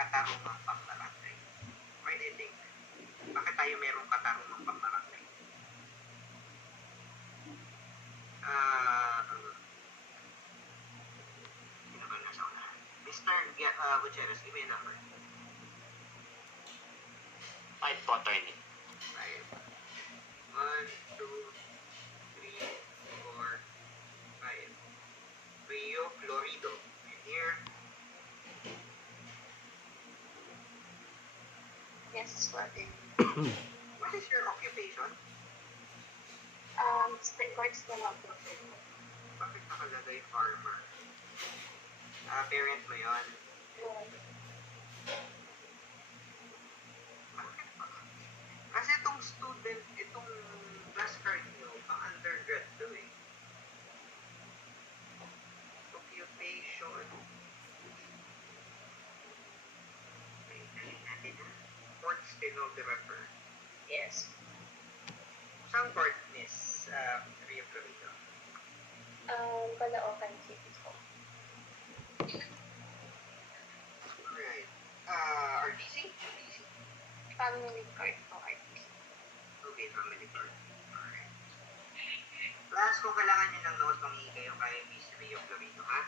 katarungang pambarangay? Why do you think? Bakit tayo merong katarungang pambarangay? Sino ba nasa unahan? Mr. Gutierrez, give me a number. 5 po, attorney. 5. 1, 2, 3, 4, 5. Rio Florido. And here, Yes, Father. what is your occupation? Records na lang po. Bakit nakalagay farmer? Parent mo yun. Bakit ba? Kasi itong student, itong class card nyo, pang undergrad to eh. Occupation. Okay, dali natin ha. Port stenographer. Yes. Saan port, Miss Rio Florido? Caloocan City po. Alright. RTC? Family court po, RTC. Okay, family court. Alright. Class, kung kailangan nyo ng note, manghingi kayo kay Miss Rio Florido, ha?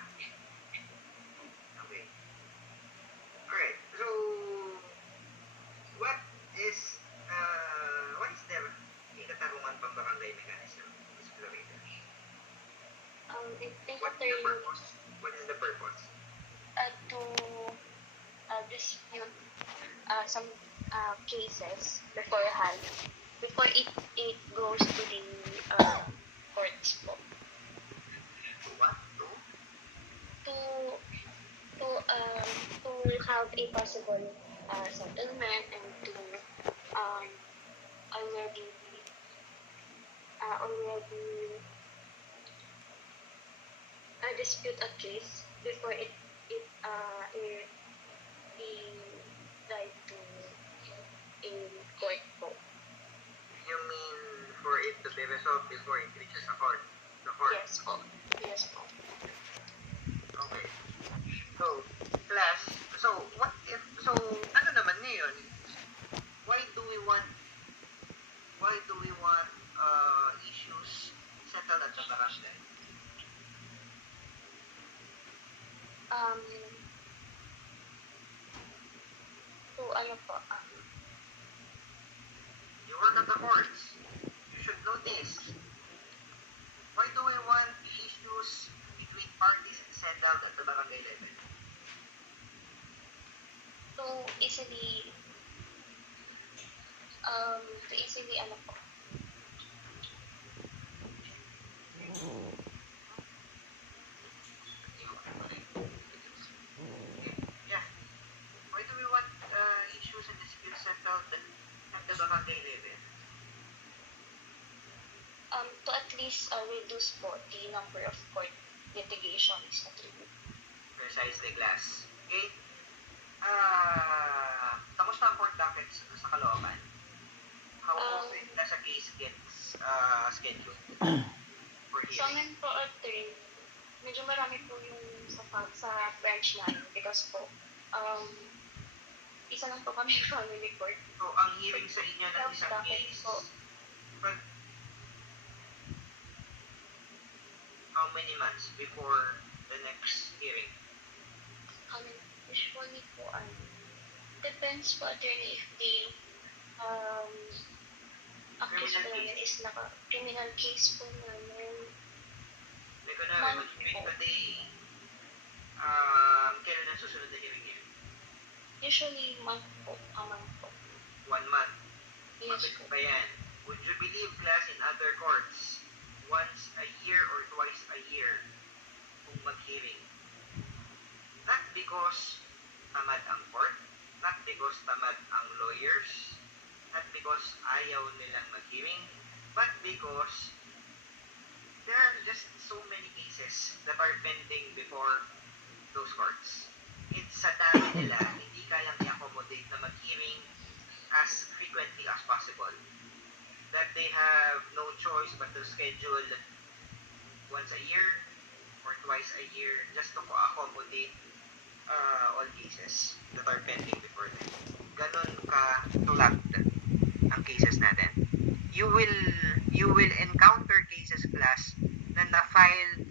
Okay. Alright. So, what is there a katarungan pambarangay mechanism, Miss Florido? What is the purpose? What is the purpose? To dispute some cases beforehand before it goes to the courts po. What? To have a possible settlement and to already dispute a case before it be tried to in court po. You mean for it to be resolved before it reaches the court? Yes po. Yes po. Okay. So, class, ano naman ngayon? Why do we want issues settled at the barangay? So ano po, You work at the courts. You should know this. Why do we want issues between parties settled at the barangay level? to easily ano po, Yeah. Why do we want issues and disputes settled at the barangay level? to at least reduce po the number of court litigations at least. Precisely, class. Okay? Kamusta ang court dockets sa Caloocan? How often does a case gets scheduled for So hearing? ngayon po medyo marami po yung sa branch namin because po isa lang po kami family court. So, ang hearing sa inyo ng isang case, how many months before the next hearing? Usually po depends po attorney if the accused po namin is criminal case po namin. Like, mag-hearing today, kailan ang susunod na hearing niya? Usually month po. 1 month. Yes Bakit po. ba yan? Would you believe, class, in other courts, once a year or twice a year kung mag-hearing? Not because tamad ang court, not because tamad ang lawyers, not because ayaw nilang mag-hearing, but because there are just so many cases that are pending before those courts. It's sa dami nila, hindi kayang i-accommodate na mag-hearing as frequently as possible. That they have no choice but to schedule once a year or twice a year just to accommodate all cases that are pending before them. Ganon ka tuлагd ang cases natin. You will encounter cases, class, na na-file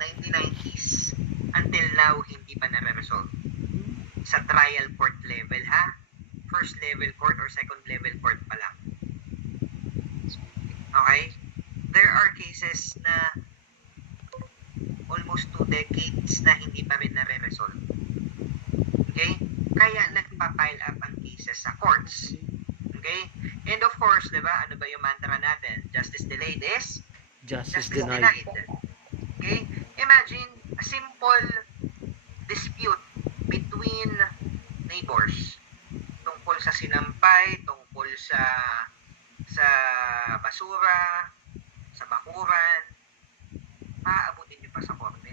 1990s until now hindi pa na-resolve. Sa trial court level, ha? First level court or second level court pa lang. Okay? There are cases na almost 2 decades na hindi pa rin na-resolve. Okay? Kaya nagpa-pile up ang cases sa courts. Okay? And of course, di ba, ano ba yung mantra natin? Justice delayed is Justice justice denied. denied. Okay? Imagine a simple dispute between neighbors tungkol sa sinampay, tungkol sa basura, sa bakuran, maaabutin niyo pa sa korte.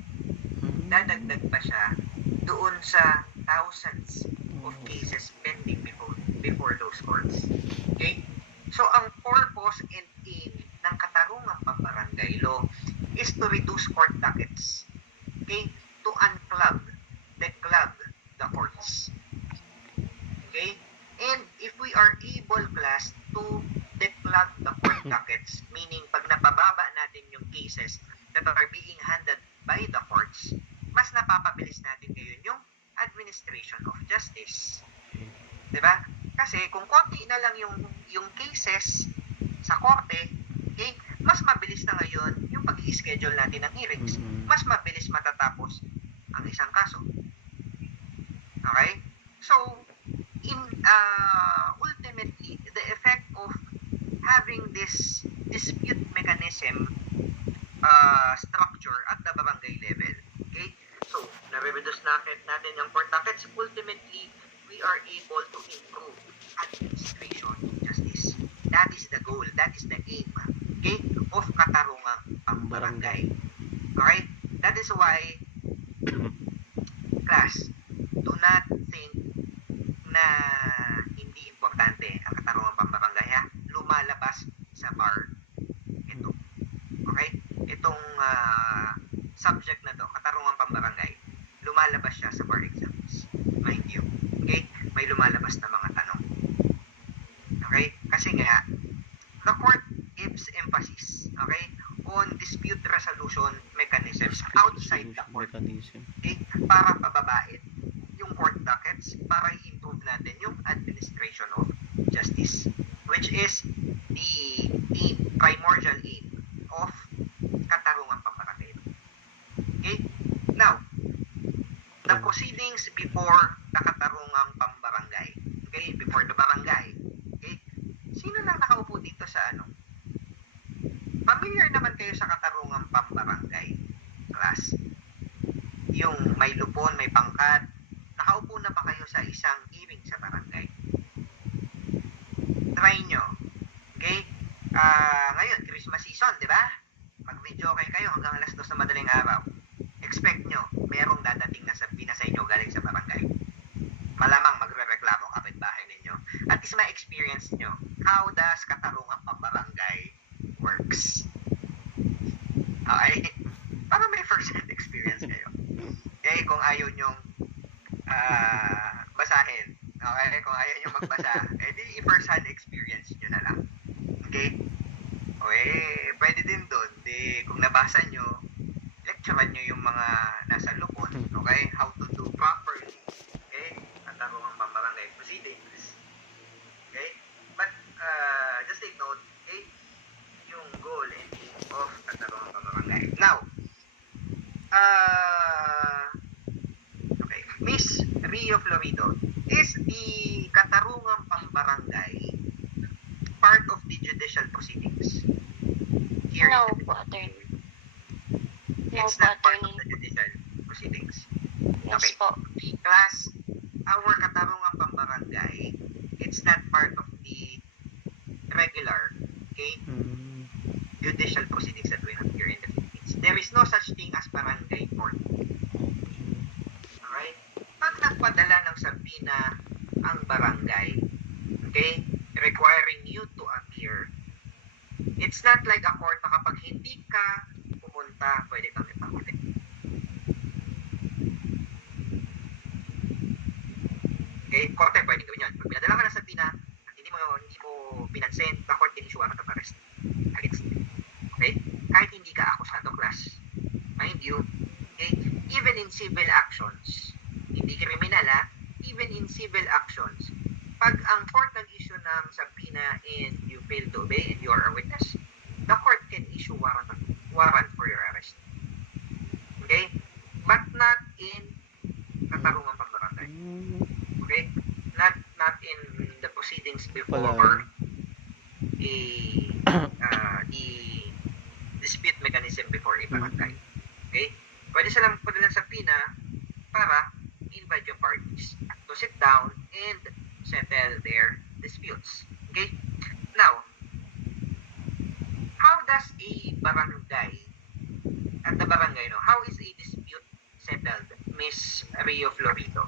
Dadagdag pa siya doon sa thousands of cases pending before those courts. Okay? So, ang purpose and aim ng katarungang pambarangay law is to reduce court dockets. Okay? To declog the courts. Okay? And if we are able, class, to declog the court dockets, meaning pag napababa natin yung cases that are being handled by the courts, mas napapabilis natin ngayon yung administration of justice. Diba? Kasi kung konti na lang yung cases sa korte, okay, mas mabilis na ngayon yung pag-i-schedule natin ng hearings. Mas mabilis matatapos ang isang kaso. Okay? So, ultimately, the effect of having this dispute mechanism structure at the barangay level, okay? So, nare-reduce natin yung court dockets. Ultimately, we are able to improve administration justice. That is the goal. That is the aim, okay, of katarungang pambarangay. Okay? That is why, class, do not think na hindi importante ang katarungang pambarangay, ha? Lumalabas sa bar ito. Okay? Itong subject na to, katarungang pambarangay, lumalabas siya sa bar exams. Mind you. Okay? May lumalabas na mga tanong. Okay? Kasi nga, the court gives emphasis, okay, on dispute resolution mechanisms outside the court. Okay? Para pababain yung court dockets, para i-improve natin yung administration of justice, which is the primordial aim of katarungang pambarangay. Okay? Now, the proceedings before the katarungang pambarangay, okay, before the barangay, okay, sino lang nakaupo dito sa ano? Familiar naman kayo sa katarungang pambarangay, class? Yung may lupon, may pangkat, nakaupo na ba kayo sa isang hearing sa barangay? Try nyo. Okay? Ngayon, Christmas season, di ba? Mag-video kayo hanggang alas 2 na madaling araw. Expect nyo, merong dadating na sabihin na sa inyo galing sa barangay. Malamang magre-reklamo kapitbahay ninyo. At least ma-experience nyo, how does katarungang pambarangay works. Okay? Para may first-hand experience kayo. Okay? Kung ayaw nyong basahin. Okay? Kung ayaw nyong magbasa, edi i-first-hand experience nyo na lang. Okay? Okay, pwede din doon. Kung nabasa nyo, lecturean nyo yung mga nasa lupon. Okay? How to do properly. Okay? Katarungang pambarangay proceedings. Okay? But, just take note, okay? Yung goal and aim of katarungang pambarangay. Now, okay, Miss Rio Florido, is the katarungang pambarangay part of the judicial proceedings here No in the po, attorney. No It's po, not part of attorney. the judicial proceedings. Yes Okay. po. Class, our katarungang pambarangay, it's not part of the regular, okay, judicial proceedings that we have here in the Philippines. There is no such thing as barangay court. Alright? Pag nagpadala ng sabina ang barangay, okay, requiring you to appear, it's not like a court na kapag hindi ka pumunta, pwede kang ipahuli. Okay? Korte, pwedeng gawin yun. Pag pinadala ka na sa PINA at hindi mo pinansin, the court can issue warrant of arrest against you. Okay? Kahit hindi ka akusado, class. Mind you, okay? Even in civil actions, hindi criminal even in civil actions, pag ang court nag-issue ng subpoena and you fail to obey and you are a witness, the court can issue warrant for your arrest. Okay? But not in katarungan pambarangay. Okay? Not in the proceedings before the dispute mechanism before a barangay. Okay? Pwede silang padala sa PINA para invite yung parties to sit down and settle their disputes. Okay? Now, how does a barangay, at the barangay, how is a dispute settled, Miss Rio Florido?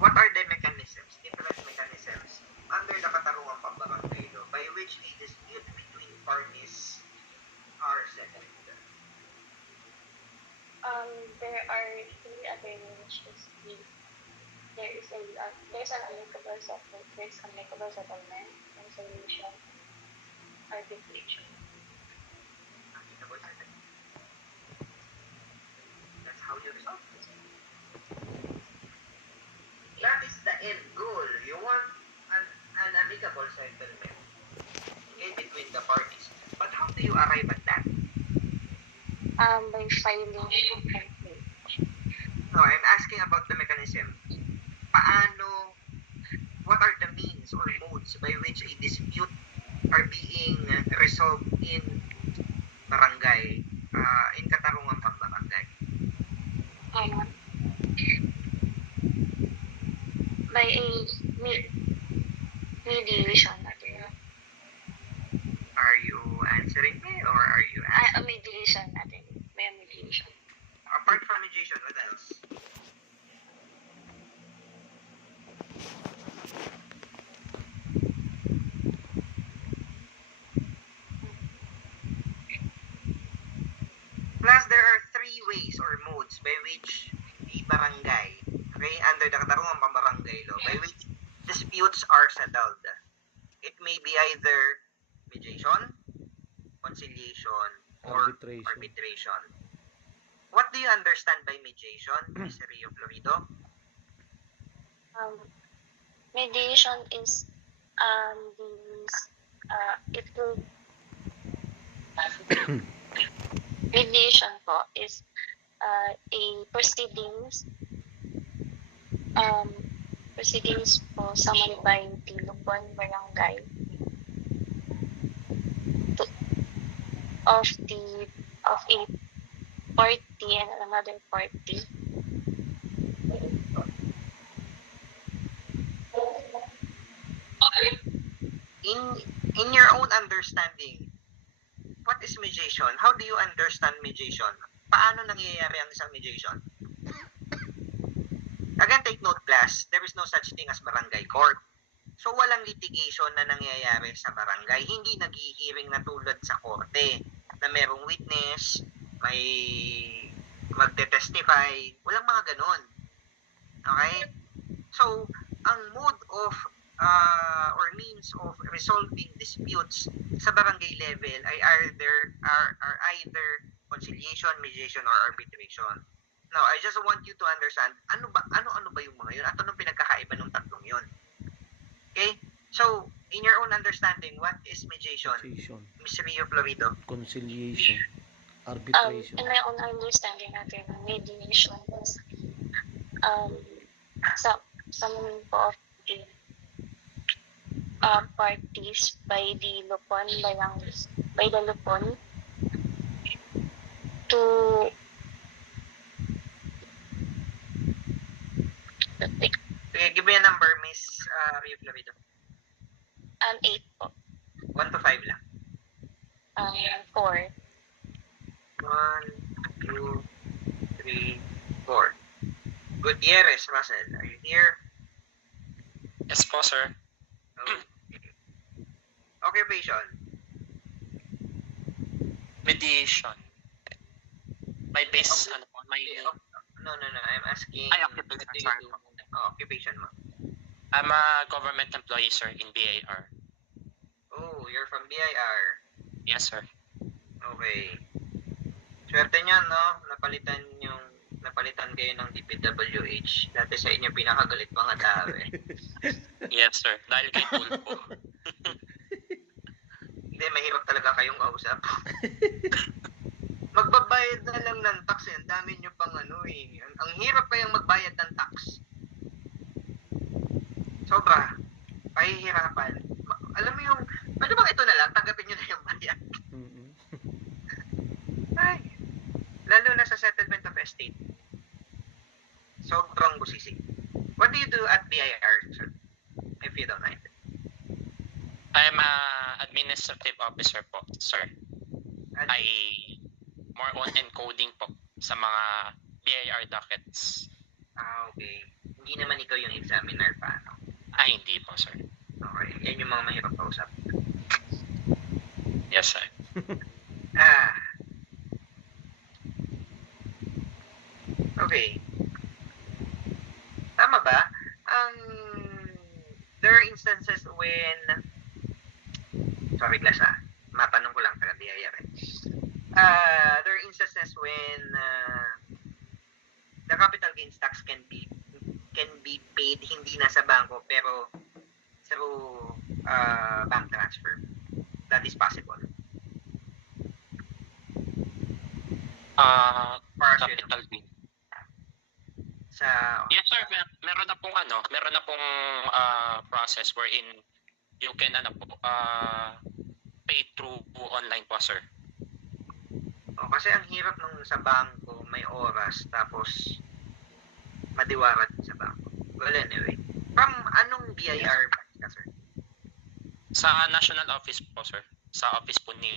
What are the mechanisms, different mechanisms, under the Katarungan Pambarangay Law by which a dispute between parties are settled? There are three other ways. There's an amicable settlement, conciliation, arbitration. Amicable settlement. That's how you resolve this. That is the end goal. You want an amicable settlement between the parties. But how do you arrive at that? By filing a complaint. No, I'm asking about the mechanism. Paano, what are the means or modes by which a dispute are being resolved in barangay, in Katarungan Pambarangay? By a mediation. Are you answering me or are you asking? Mediation natin. May mediation. Apart from mediation, what else? Plus, there are three ways or modes by which a barangay, okay, under the Katarungan Pambarangay Law, by which disputes are settled. It may be either mediation, conciliation, or arbitration. What do you understand by mediation, Ms. Rio Florido? Mediation is it will mediation po is a proceedings po summoned by the Lupon Barangay of a party and another party. In your own understanding, what is mediation? How do you understand mediation? Paano nangyayari ang isang mediation? Again, take note class, there is no such thing as barangay court. So, walang litigation na nangyayari sa barangay. Hindi nag-hearing na tulad sa korte na merong witness, may magte-testify. Walang mga ganun. Okay? So, ang mode of or means of resolving disputes sa barangay level ay either conciliation, mediation, or arbitration. Now, I just want you to understand ano ba yung mga yun at anong pinagkakaiba ng tatlong yun. Okay? So, in your own understanding, what is mediation? Ms. Rio Florido? Conciliation. Arbitration. In my own understanding natin, mediation is summoning po of the parties by the Lupon to Okay, give me a number, Miss Rio Florido. 8 po. 1 to 5 lang. 4. 1, 2, 3, 4. Gutierrez, Russell, are you here? Yes po, sir. Okay. Occupation. Mediation. My base, Okay. my... No. I'm asking. Ay, occupation, what do you sorry do? po. Occupation mo. I'm a government employee, sir, in BAR. Oh, you're from BIR. Yes, sir. Okay. Swerte niyan, no? Napalitan kayo ng DPWH. Dati sa inyo pinakagalit mga tao eh. Yes, sir. Dahil kay Tulpo. Hindi, mahirap talaga kayong kausap. Magbabayad na lang ng tax eh. Ang dami nyo pang ano eh. Ang hirap kayang magbayad ng tax. Sobra. Pahihirapan. Alam mo yung, pwede bang ito na lang? Tanggapin nyo na yung bayad. Mm-mm. Ay. Lalo na sa settlement of estate. Sobrang busisi. What do you do at BIR, sir? If you don't mind. I'm a administrative officer po, sir. I more on encoding po sa mga BIR dockets. Okay. Hindi naman ikaw yung examiner pa, no? Ay, hindi po, sir. Okay. Yan yung mga mahirap kausap. Yes, sir. Ah. Okay. Tama ba? There are instances when... Sorry, Glass, matanong ko lang, taga BIR eh. There are instances when the capital gains tax can be paid hindi na sa bangko pero through bank transfer. That is possible. Para sa Capital gain. sa Yes, sir. Meron na pong process wherein you can pay through online po, sir. kasi ang hirap nung sa bangko may oras tapos madiwarat sa bangko. Well, anyway. From anong BIR ka, sir? Sa national office po, sir. Sa office po ni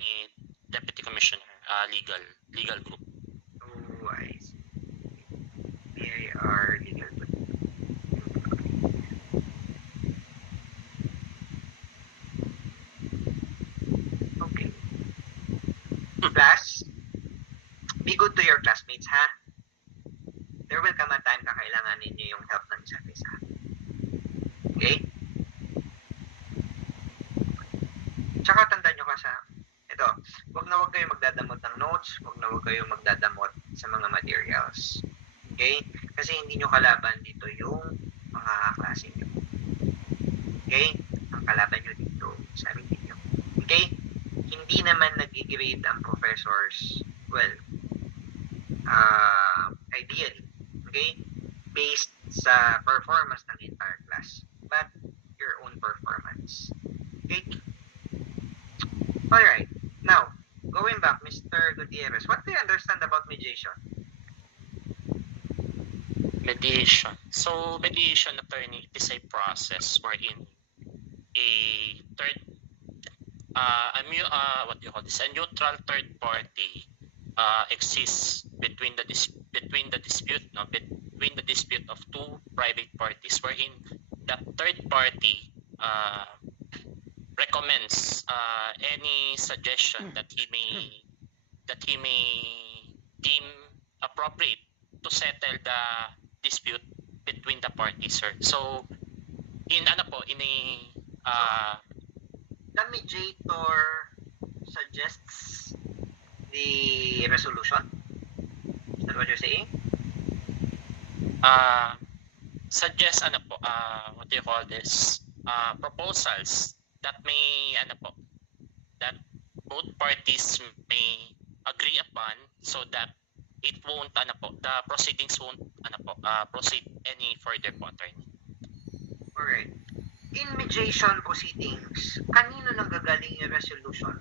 Deputy Commissioner, legal group. Oh, I see. BIR legal group. Okay. Class, be good to your classmates, ha? There will come a time na kailangan ninyo yung help ng isa't isa. Okay? Tsaka tandaan nyo ito, wag kayo magdadamot ng notes, wag kayo magdadamot sa mga materials. Okay? Kasi hindi nyo kalaban dito yung mga kaklase nyo. Okay? Ang kalaban nyo dito, sarili nyo. Okay? Hindi naman nag-grade ang professors, well, ideally, okay? Based sa performance ng entire class, but your own performance. Okay? Alright. Now, going back, Mr. Gutierrez, what do you understand about mediation? Mediation. So, mediation, attorney, it is a process wherein a third, a neutral third party exists between the dispute of two private parties, wherein the third party recommends any suggestion that he may deem appropriate to settle the dispute between the parties, sir. So The mediator suggests the resolution. Is that what you're saying? Suggest proposals that may that both parties may agree upon so that it won't the proceedings won't proceed any further po, attorney. Alright. In mediation proceedings, kanino nang gagaling yung resolution?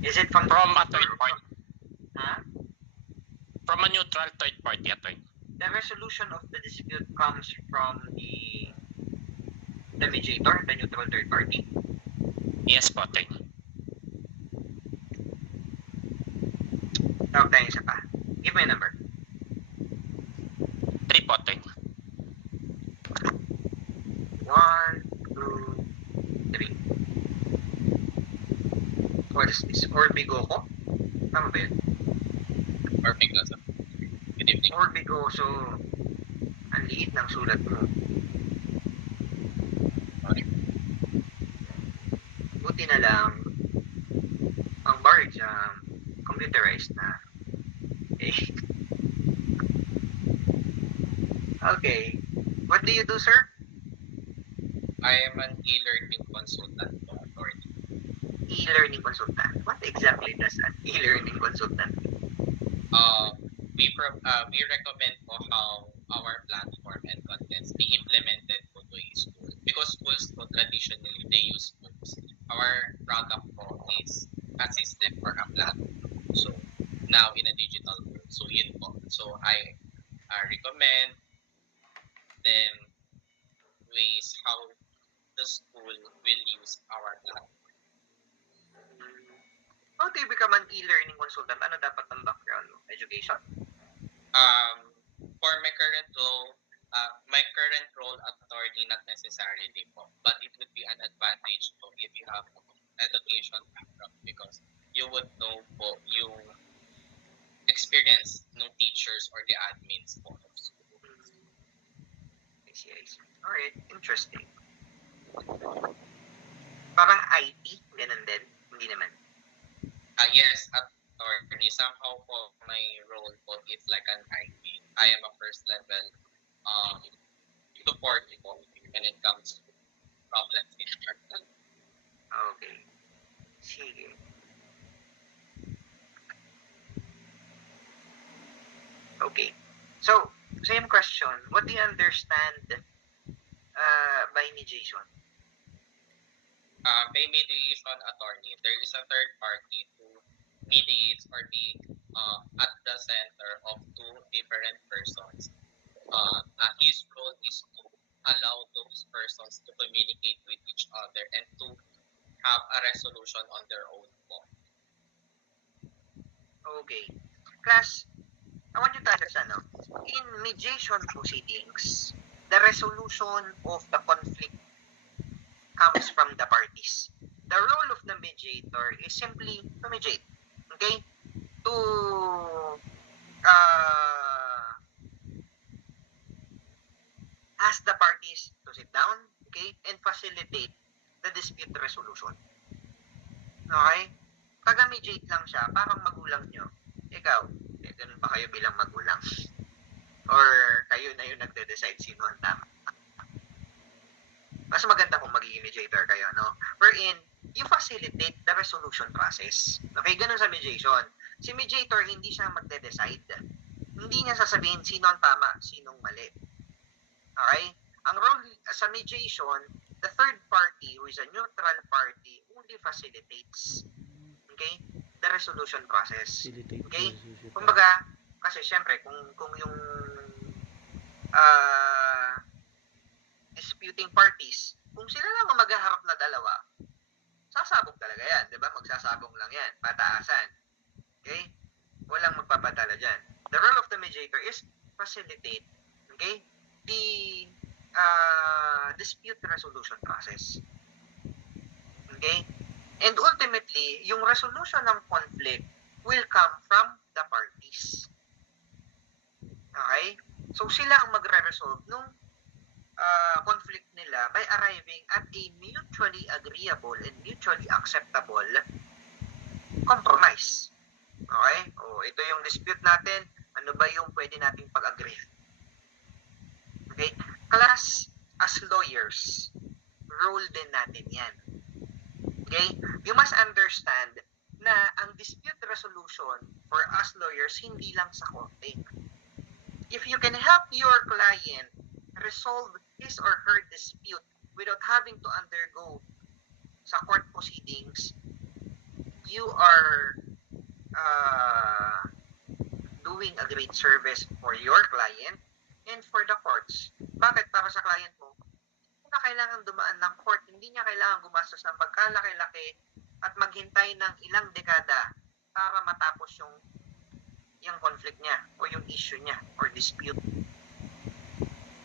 Is it from a third party? Huh? From a neutral third party, attorney. The resolution of the dispute comes from the mediator, the neutral third party? Yes po, attorney. Tawag tayo isa pa. Give me a number. 3 po, attorney. 1, 2, 3. What is this? Orbigoso? Tama ba yun? Orbigoso. Good evening. Orbigoso. Ang liit ng sulat mo. buti na lang ang bar exam computerized na. Okay. Okay. What do you do, sir? I am an e-learning consultant po, attorney. E-learning consultant. What exactly does an e-learning consultant do? We recommend po how our platform and contents be implemented po to a school. Because schools po traditionally they use books. Our product po is a system or a platform. So now in a digital world. So yun po. So I recommend them ways how the school will use our platform. How do you become an e-learning consultant? Ano dapat ang background mo? Education? For my current role attorney, not necessarily po, but it would be an advantage po if you have education background because you would know po yung experience ng teachers or the admins po of school. I see. Alright, interesting. Parang IT, ganun din? Hindi naman. Yes, attorney. Somehow po, my role po is like an IT. I am a first level support po when it comes to problems in our Okay. Sige. Okay. So, same question. What do you understand by mediation? By mediation attorney, there is a third party who mediates or be at the center of two different persons. His role is to allow those persons to communicate with each other and to have a resolution on their own law. Okay. Class, I want you to understand, no? In mediation proceedings, the resolution of the conflict comes from the parties. The role of the mediator is simply to mediate. Okay? To ask the parties to sit down, okay, and facilitate the dispute resolution. Okay? Taga-mediate lang siya, parang magulang nyo. Ikaw, ganun ba kayo bilang magulang? Or kayo na yung nagde-decide sino ang tama? Mas maganda kung magiging mediator kayo, no? Wherein, you facilitate the resolution process. Okay, ganun sa mediation. Si mediator, hindi siya magde-decide. Hindi niya sasabihin sino ang tama, sinong mali. Okay? Ang role sa mediation, the third party, who is a neutral party, only facilitates, okay, the resolution process. Okay? Kumbaga, kasi syempre, kung yung disputing parties, kung sila lang ang maghaharap na dalawa, sasabog talaga yan, di ba? Magsasabong lang yan, pataasan. Okay? Walang magpapadala dyan. The role of the mediator is facilitate, okay, the dispute resolution process. Okay? And ultimately, yung resolution ng conflict will come from the parties. Okay? So, sila ang magre-resolve nung conflict nila by arriving at a mutually agreeable and mutually acceptable compromise. Okay? O, ito yung dispute natin. Ano ba yung pwede nating pag-agree? Okay? Class, as lawyers, role din natin yan. Okay? You must understand na ang dispute resolution for us lawyers, hindi lang sa korte. If you can help your client resolve his or her dispute without having to undergo sa court proceedings, you are doing a great service for your client and for the courts. Bakit? Para sa client mo, hindi na kailangan dumaan ng court, hindi niya kailangan gumastos ng pagkalaki-laki at maghintay ng ilang dekada para matapos yung conflict niya o yung issue niya or dispute.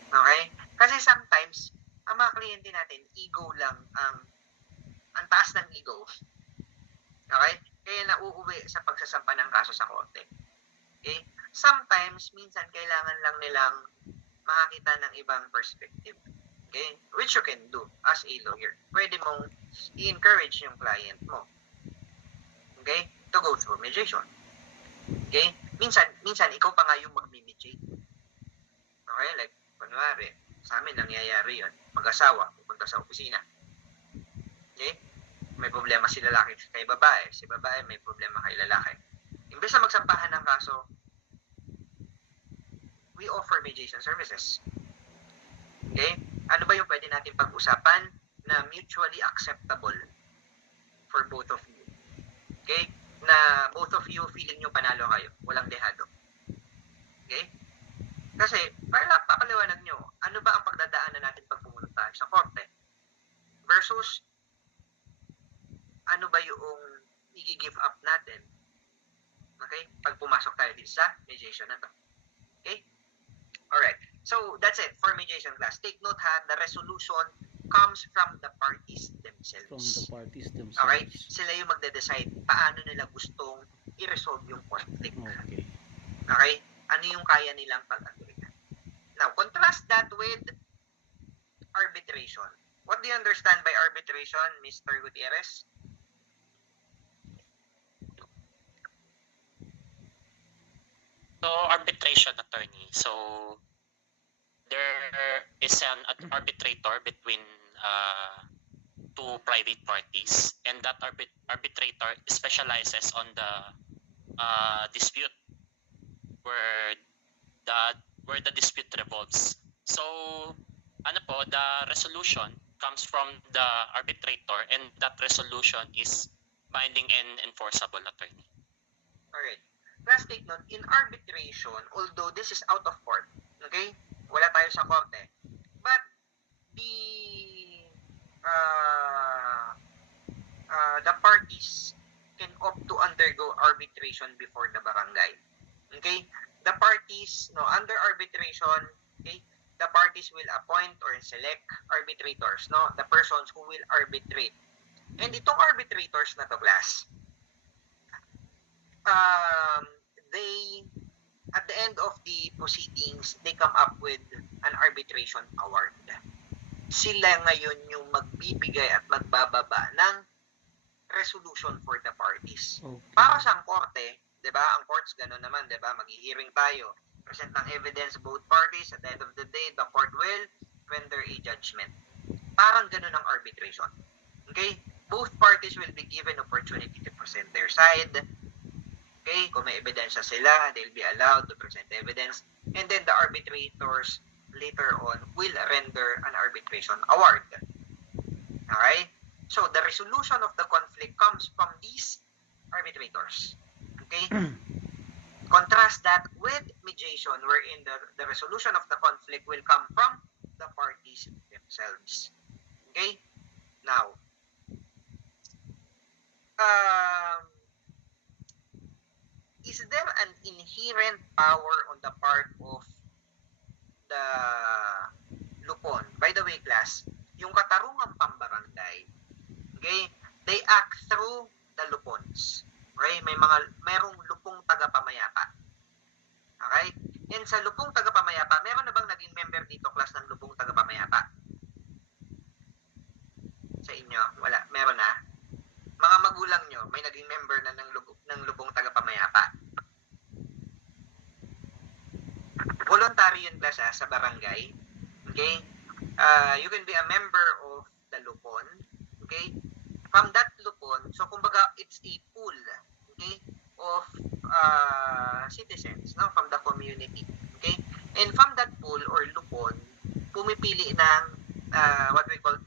Okay? Kasi sometimes, ang mga kliyente natin, ego lang ang taas ng ego. Okay? Kaya nauuwi sa pagsasampa ng kaso sa korte. Okay? Sometimes, minsan, kailangan lang nilang makakita ng ibang perspective. Okay? Which you can do as a lawyer. Pwede mong i-encourage yung client mo. Okay? To go through mediation. Okay? Minsan ikaw pa nga yung mag-mediate. Okay? Like, kunwari, sa amin nangyayari yun. Mag-asawa, pupunta sa opisina. Okay? May problema si lalaki kay babae. Si babae may problema kay lalaki. Imbes na magsampahan ng kaso, we offer mediation services. Okay? Ano ba yung pwede natin pag-usapan na mutually acceptable for both of you? Okay? Na both of you feeling nyo panalo kayo. Walang dehado. Okay? Kasi, para papaliwanag nyo, ano ba ang pagdadaanan natin pag pumunta tayo sa korte? Versus, ano ba yung i-give up natin? Okay? Pag pumasok tayo dito sa mediation na to. Okay? Alright. So, that's it for mediation class. Take note ha, the resolution comes from the parties themselves. From the parties themselves. Okay? Sila yung magde-decide paano nila gustong i-resolve yung conflict. Okay. Okay? Ano yung kaya nilang pag-agreean. Now, contrast that with arbitration. What do you understand by arbitration, Mr. Gutierrez? So, arbitration, attorney. So, there is an arbitrator between two private parties, and that arbitrator specializes on the dispute where the dispute revolves. So, ano po, the resolution comes from the arbitrator, and that resolution is binding and enforceable, attorney. Alright. Class, take note, in arbitration, although this is out of court, okay? Wala tayo sa korte. But, the parties can opt to undergo arbitration before the barangay. Okay? The parties, under arbitration, okay, the parties will appoint or select arbitrators, the persons who will arbitrate. And itong arbitrators na to, class, they, at the end of the proceedings, they come up with an arbitration award. Sila ngayon yung magbibigay at magbababa ng resolution for the parties. Okay. Para sa korte, 'di ba? Ang courts gano'n naman, 'di ba? Maghi-hearing tayo, present ng evidence both parties, at the end of the day, the court will render a judgment. Parang gano'n ang arbitration. Okay? Both parties will be given opportunity to present their side. Okay, kung may ebidensya sila, they'll be allowed to present evidence. And then the arbitrators later on will render an arbitration award. Okay? So the resolution of the conflict comes from these arbitrators. Okay? Contrast that with mediation, wherein the resolution of the conflict will come from the parties themselves. Okay? Now, is there an inherent power on the part of the lupon? By the way, class, yung katarungang pambarangay, okay, they act through the lupons. Okay? Merong lupong tagapamayapa. Okay? And sa lupong tagapamayapa, meron na bang naging member dito, class, ng lupong tagapamayapa? Sa inyo? Wala. Meron na? Mga magulang nyo, may naging member na ng lubong tagapamayapa. Voluntary yun, class, sa barangay. Okay? You can be a member of the lupon. Okay? From that lupon, so kumbaga, it's a pool, okay, of citizens, from the community. Okay? And from that pool or lupon, pumipili ng what we call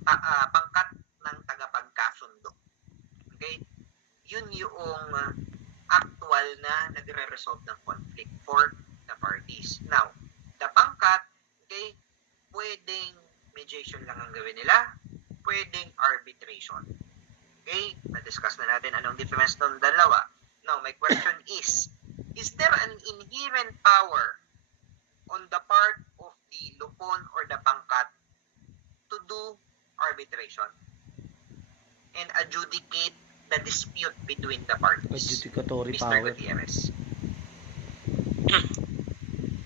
pangkat ng tagapagkasundo. Okay? Yun yung actual na nagre-resolve ng conflict for the parties. Now, the pangkat, okay, pwedeng mediation lang ang gawin nila, pwedeng arbitration. Okay? Na-discuss na natin anong difference ng dalawa. Now, my question is there an inherent power on the part of the lupon or the pangkat to do arbitration and adjudicate the dispute between the parties? Adjudicatory Mr. power. Gutierrez.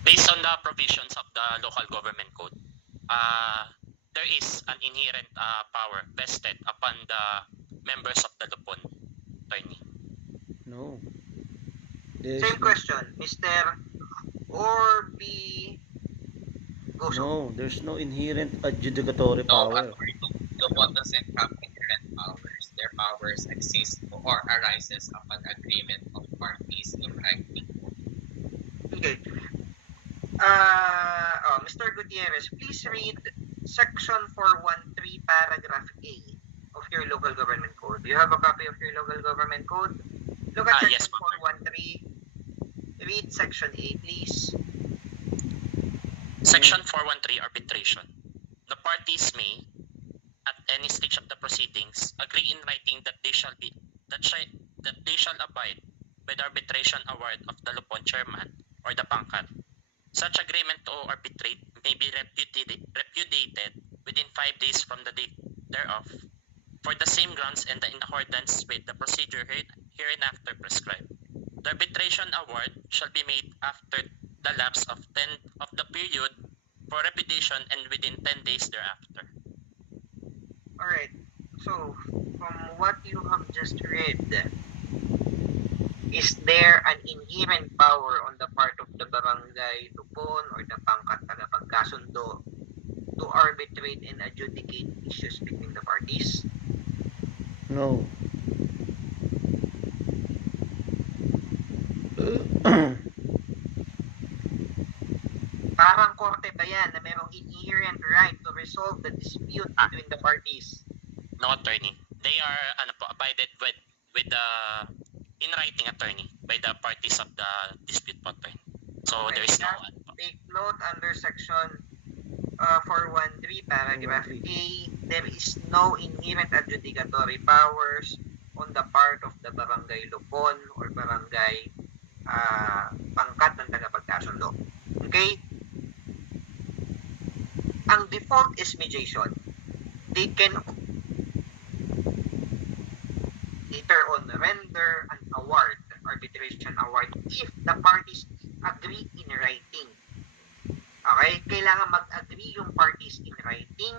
Based on the provisions of the local government code, there is an inherent power vested upon the members of the Lupon, attorney. No. There's Same no, question, Mr. Orbi Goso. no, there's no inherent adjudicatory No, power. Lupon doesn't have inherent powers. Their powers exist or arises upon agreement of parties in writing. Okay. Mr. Gutierrez, please read section 413, paragraph A of your local government code. Do you have a copy of your local government code? Look at Yes, section 413. Read section A, please. Section 413, arbitration. The parties may, at any stage of the proceedings, agree in writing that they shall abide by the arbitration award of the Lupon chairman or the pangkat. Such agreement to arbitrate may be repudiated within 5 days from the date thereof, for the same grounds and in accordance with the procedure hereinafter prescribed. The arbitration award shall be made after the lapse of the period for repudiation and within 10 days thereafter. Alright. So, from what you have just read, is there an inherent power on the part of the barangay Lupon or the pangkat tagapagkasundo to arbitrate and adjudicate issues between the parties? No. Parang korte ba yan na merong inherent right to resolve the dispute between the parties? No, attorney. They are abided with the in writing, attorney, by the parties of the dispute po, attorney. So Okay, there is no take note under section 413, paragraph 413. A, there is no inherent adjudicatory powers on the part of the barangay Lupon or barangay pangkat ng tagapagkasundo. Okay? Ang default is mediation. They can later on render an award, arbitration award, if the parties agree in writing. Okay? Kailangan mag-agree yung parties in writing,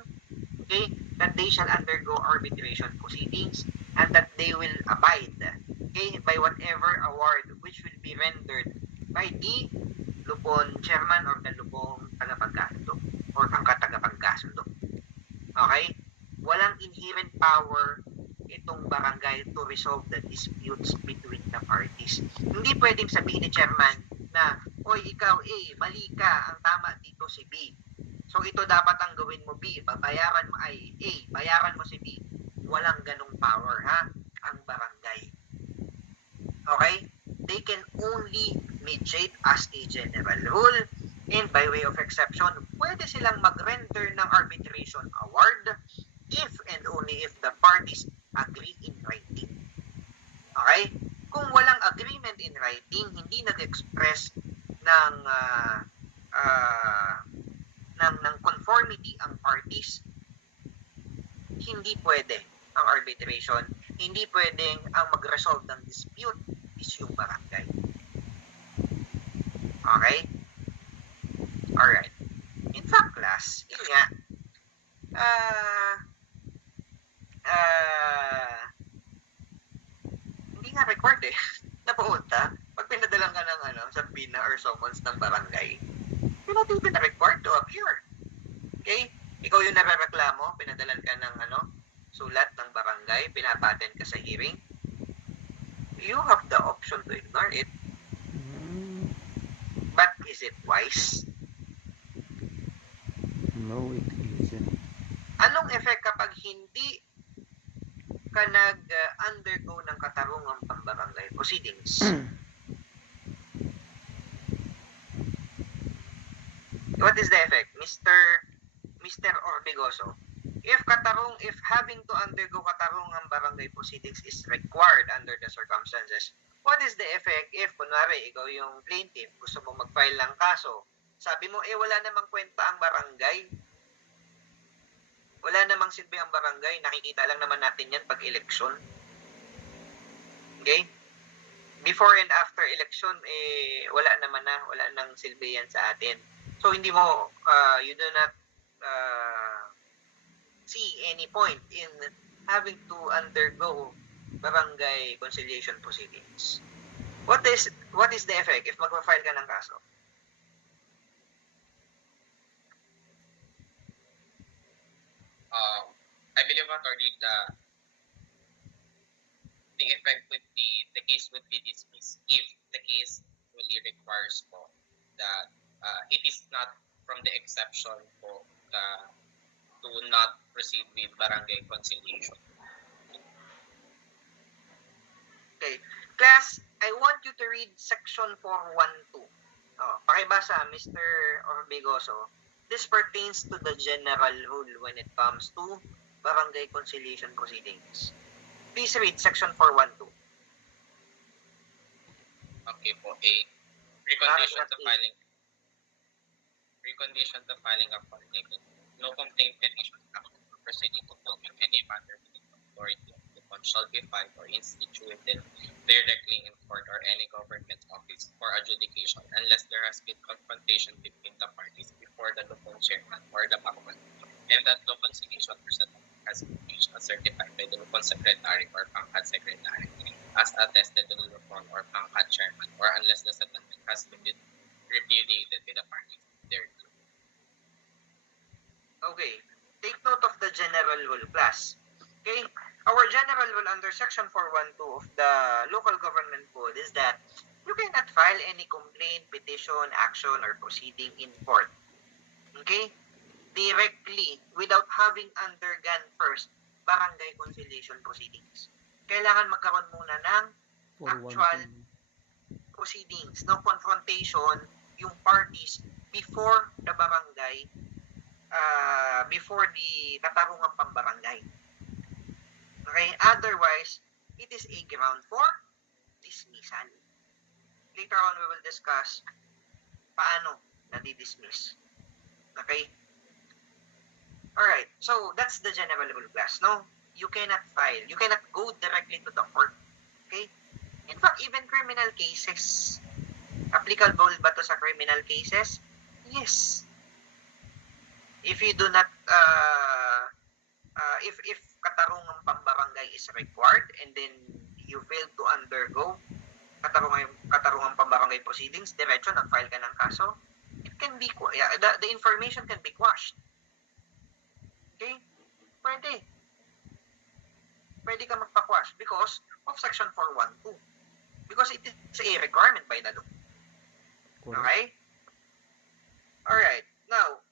okay, that they shall undergo arbitration proceedings and that they will abide, okay, by whatever award which will be rendered by the Lupon chairman or the Lupon tagapagkasundo or ang katagapagkasundo. Okay? Walang inherent power itong barangay to resolve the disputes between the parties. Hindi pwedeng sabihin ni chairman na, oy, ikaw A, mali ka, ang tama dito si B. So ito dapat ang gawin mo B, babayaran mo ay A, bayaran mo si B. Walang ganong power, ha? Ang barangay. Okay? They can only mediate as a general rule, and by way of exception, pwede silang mag-render ng arbitration award if and only if the parties agree in writing. Okay? Kung walang agreement in writing, hindi nag-express ng conformity ang parties, hindi pwede ang arbitration, hindi pwedeng ang mag-resolve ng dispute is yung barangay. Okay? Alright. In fact, class, yun nga, hindi nga record eh. Napunta, pag pinadalang ka ng sabina or summons ng barangay, you're not even required to appear. Okay? Ikaw yung narareklamo, pinadalan ka ng sulat ng barangay, pinapaten ka sa hearing, you have the option to ignore it. But is it wise? No, it isn't. Anong effect kapag hindi ka nag-undergo ng katarungang pambarangay proceedings? What is the effect, Mr. Orbigoso? If having to undergo katarungang barangay proceedings is required under the circumstances, what is the effect if, kunwari, ikaw yung plaintiff, gusto mo mag-file ng kaso, sabi mo, wala namang kwenta ang barangay. Wala namang silbi ang barangay. Nakikita lang naman natin yan pag election. Okay? Before and after election, wala naman na. Wala nang silbi yan sa atin. So, hindi mo, you do not see any point in having to undergo barangay conciliation proceedings. What is the effect if magpa-file ka ng kaso? I believe attorney the effect would be the case would be dismissed if the case really requires po that it is not from the exception po to not proceed with barangay conciliation. Okay. Class, I want you to read section 412. Pakibasa, Mr. Orbegoso. This pertains to the general rule when it comes to barangay conciliation proceedings. Please read section 412. Okay po. Precondition to filing a complaint. No complaint petition action or proceeding to fulfill any matter within the authority of the court shall be filed or instituted directly in court or any government office for adjudication unless there has been confrontation between the parties before the Lupon chairman or the Backward, and that no conciliation or settlement has been reached as certified by the Lupon secretary or Pangkat secretary as attested to the Lupon or Pangkat chairman, or unless the settlement has been repudiated by the parties thereto. Okay. Take note of the general rule, class. Okay? Our general rule under section 412 of the local government code is that you cannot file any complaint, petition, action, or proceeding in court. Okay? Directly, without having undergone first barangay conciliation proceedings. Kailangan magkaroon muna ng actual proceedings, no confrontation, yung parties before the barangay, before the katarungang pambarangay. Okay? Otherwise, it is a ground for dismissal. Later on, we will discuss paano nadi-dismiss. Okay? Alright, so that's the general rule, class, no? You cannot file. You cannot go directly to the court. Okay? In fact, even criminal cases, applicable ba to sa criminal cases? Yes. If you do not, if katarungang pambarangay is required and then you fail to undergo katarungang pambarangay proceedings, diretso nag-file ka ng kaso, it can be, the information can be quashed. Okay? Pwede ka magpa-quash because of section 412. Because it is a requirement by the law. Okay? Alright. Now,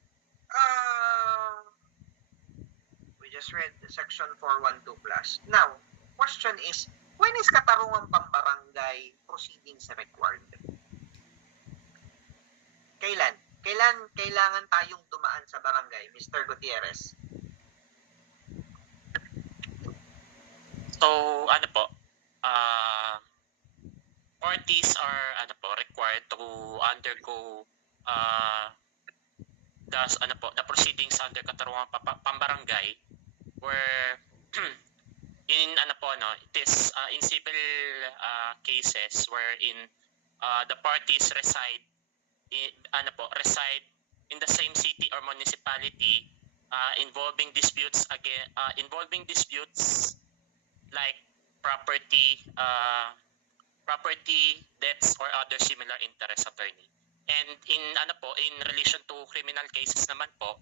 we just read the section 412 plus. Now, question is, when is katarungang pambarangay proceedings required? Kailan? Kailangan tayong dumaan sa barangay, Mr. Gutierrez? So, parties are required to undergo the proceedings under katarungang pambarangay where it is in civil cases wherein the parties reside in the same city or municipality, involving disputes like property, debts, or other similar interest, attorney. And in relation to criminal cases naman po,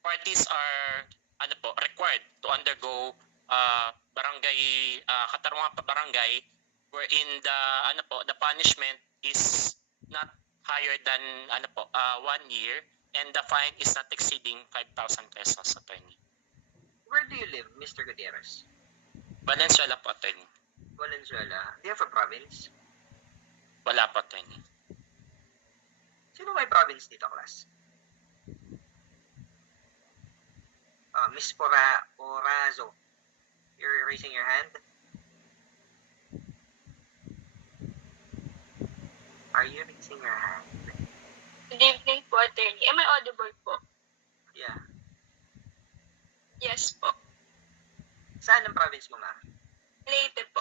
parties are required to undergo katarungang barangay wherein the punishment is not higher than 1 year and the fine is not exceeding 5,000 pesos, attorney. Where do you live, Mr. Gutierrez? Valenzuela po, attorney. Valenzuela. Do you have a province? Wala po, attorney. Sino may province dito, class? Miss Orazo. You're raising your hand? Are you raising your hand? Good evening po, attorney. Am I audible po? Yeah. Yes po. Saan ang province mo, ma'am? Leyte po.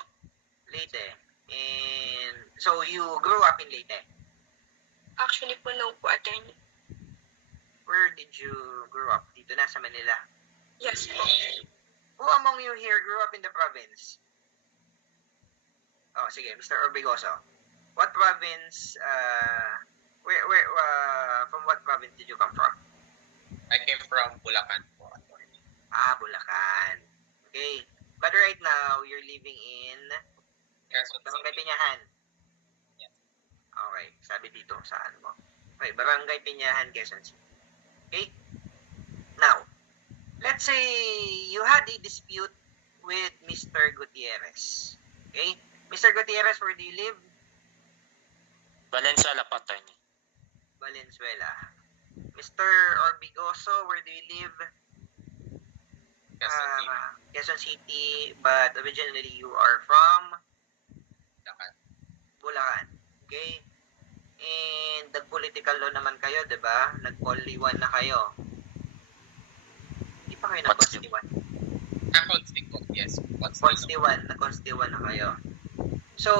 Leyte. And so you grew up in Leyte? Actually po, no po, attorney. where did you grow up? Dito na sa Manila. Yes po. Who among you here grew up in the province? Oh, sige, Mr. Orbigoso. What province, from what province did you come from? I came from Bulacan po. Attorney. Bulacan. Okay. But right now, you're living in Quezon Barangay City. Pinyahan. Yes. Okay, sabi dito sa ano mo. Okay, Barangay Pinyahan, Quezon City. Okay? Now, let's say you had a dispute with Mr. Gutierrez. Okay? Mr. Gutierrez, where do you live? Valenzuela po, attorney. Valenzuela. Mr. Orbigoso, where do you live? Quezon City. Quezon City, but originally you are from Bulacan. Bulacan. Okay? And nag-political law naman kayo, di ba? Nag-Poly 1 na kayo. Hindi pa kayo nag-Consti 1. Consti po, yes. Consti 1. Nag-Consti 1 na kayo. So,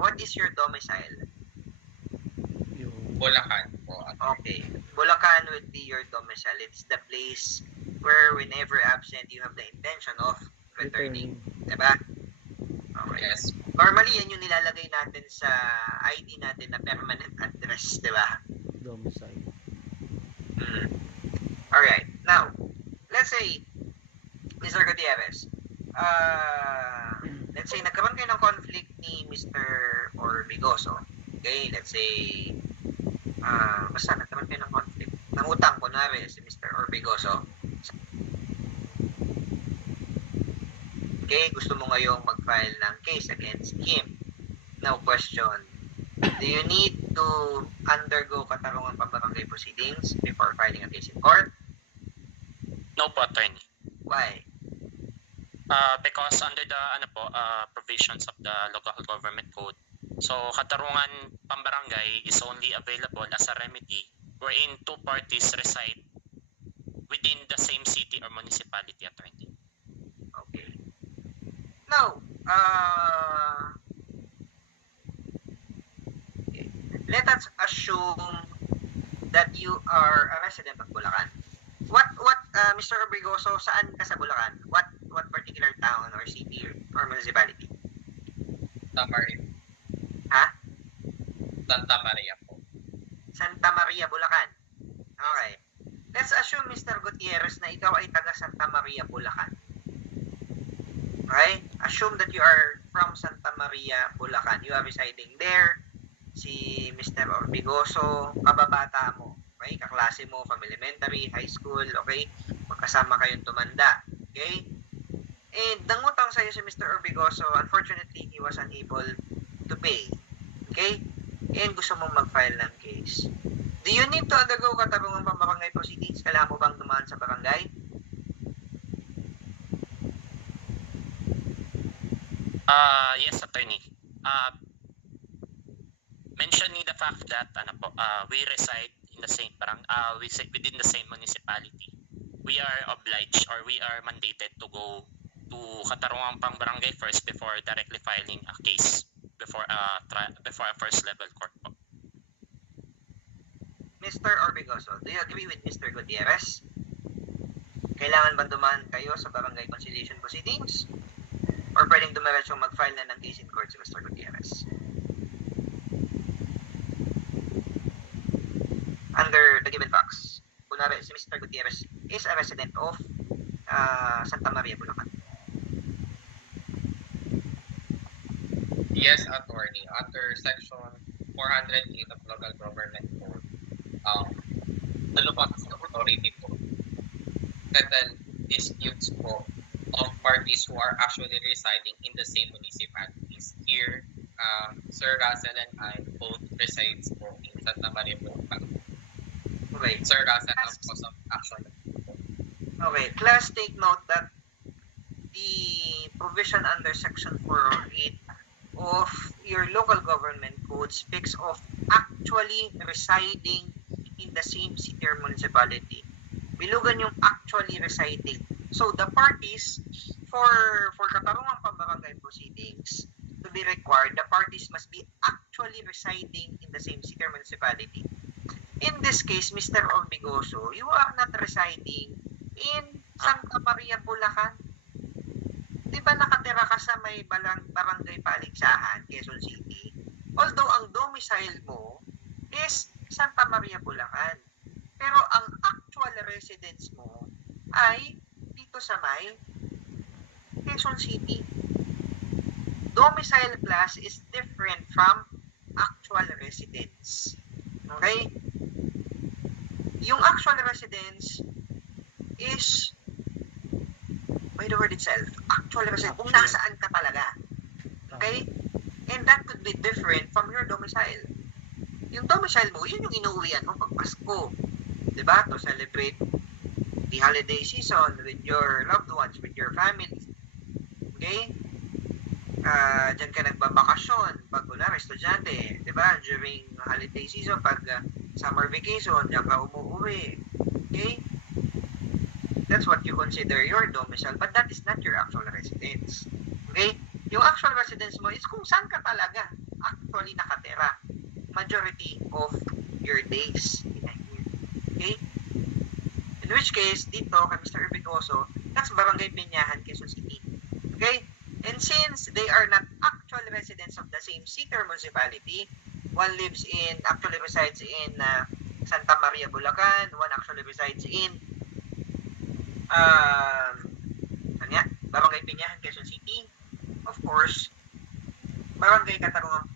what is your domicile? Yung Bulacan po. Okay. Bulacan would be your domicile. It's the place where whenever absent, you have the intention of returning. Diba? Okay. Yes. Normally, yan yung nilalagay natin sa ID natin na permanent address, diba? domicile. Alright. Now, let's say, Mr. Gutierrez, let's say, nagkaroon kayo ng conflict ni Mr. Orbigoso. Okay? Let's say, basta nagkaroon kayo ng conflict. Nangutang, kunwari, si Mr. Orbigoso. Okay? Gusto mo ngayong mag-file ng case against him. Now, question. Do you need to undergo katarungan pambarangay proceedings before filing a case in court? No po, attorney. Why? Because under the provisions of the local government code, so katarungan pambarangay is only available as a remedy wherein two parties reside within the same city or municipality, attorney. Okay. Now, let us assume that you are a resident of Bulacan. What Mr. Orbigoso, saan ka sa Bulacan? What particular town or city or municipality? Santa Maria. Ha? Santa Maria po. Santa Maria, Bulacan. Okay. Let's assume, Mr. Gutierrez, na ikaw ay taga Santa Maria, Bulacan. Okay? Assume that you are from Santa Maria, Bulacan. You are residing there. Si Mr. Orbigoso, kababata mo. Okay? Kaklase mo from elementary, high school. Okay? Magkasama kayong tumanda. Okay? And nangutang sa'yo si Mr. Orbigoso. Unfortunately, he was unable to pay. Okay? And gusto mong mag-file ng case. Do you need to undergo katarungan pambarangay proceedings? Kailangan mo bang dumaan sa barangay? Yes, attorney. Mentioning the fact that we reside in the same within the same municipality, we are obliged or we are mandated to go to katarungan pambarangay first before directly filing a case before a first level court po. Mr. Orbigoso, do you agree with Mr. Gutierrez? Kailangan ba dumaan kayo sa barangay conciliation proceedings? Or pwedeng dumiretsyong mag-file na ng case in court si Mr. Gutierrez? Under the given facts, kunwari si Mr. Gutierrez is a resident of Santa Maria, Bulacan. Yes, attorney. Under section 408 of local government code, the local authority po settle disputes po of parties who are actually residing in the same municipalities. Here, Sir Russell and I both resides po in Santa Maria, Bulacan. Okay. Sir Russell ang cause of action. Okay. Class, take note that the provision under section 408 of your local government code speaks of actually residing in the same city or municipality. Bilugan yung actually residing. So the parties for katarungan pambarangay proceedings to be required, the parties must be actually residing in the same city or municipality. In this case, Mr. Orbigoso, you are not residing in Santa Maria, Bulacan. Di ba nakatira ka sa may barangay Paligsahan, Quezon City? Although ang domicile mo is Santa Maria, Bulacan. Pero ang actual residence mo ay dito sa may Quezon City. Domicile class is different from actual residence. Okay? Yung actual residence is by the word itself, actual residence, kung nasaan ka talaga. Okay? And that could be different from your domicile. Yung domicile mo, yun yung inuuwian mo pag Pasko. Diba? To celebrate the holiday season with your loved ones, with your family. Okay? Diyan ka nagbabakasyon pag kunwari estudyante, diba? During holiday season, pag summer vacation, diyan ka umuwi. Okay? That's what you consider your domicile, but that is not your actual residence. Okay? Yung actual residence mo is kung saan ka talaga actually nakatira majority of your days in a year. Okay? In which case, dito, kay Mr. Orbigoso, that's Barangay Peñahan, Quezon City. Okay? And since they are not actual residents of the same city or municipality, one actually resides in Santa Maria, Bulacan, one actually resides in Barangay Peñahan, Quezon City. Of course, barangay katarungan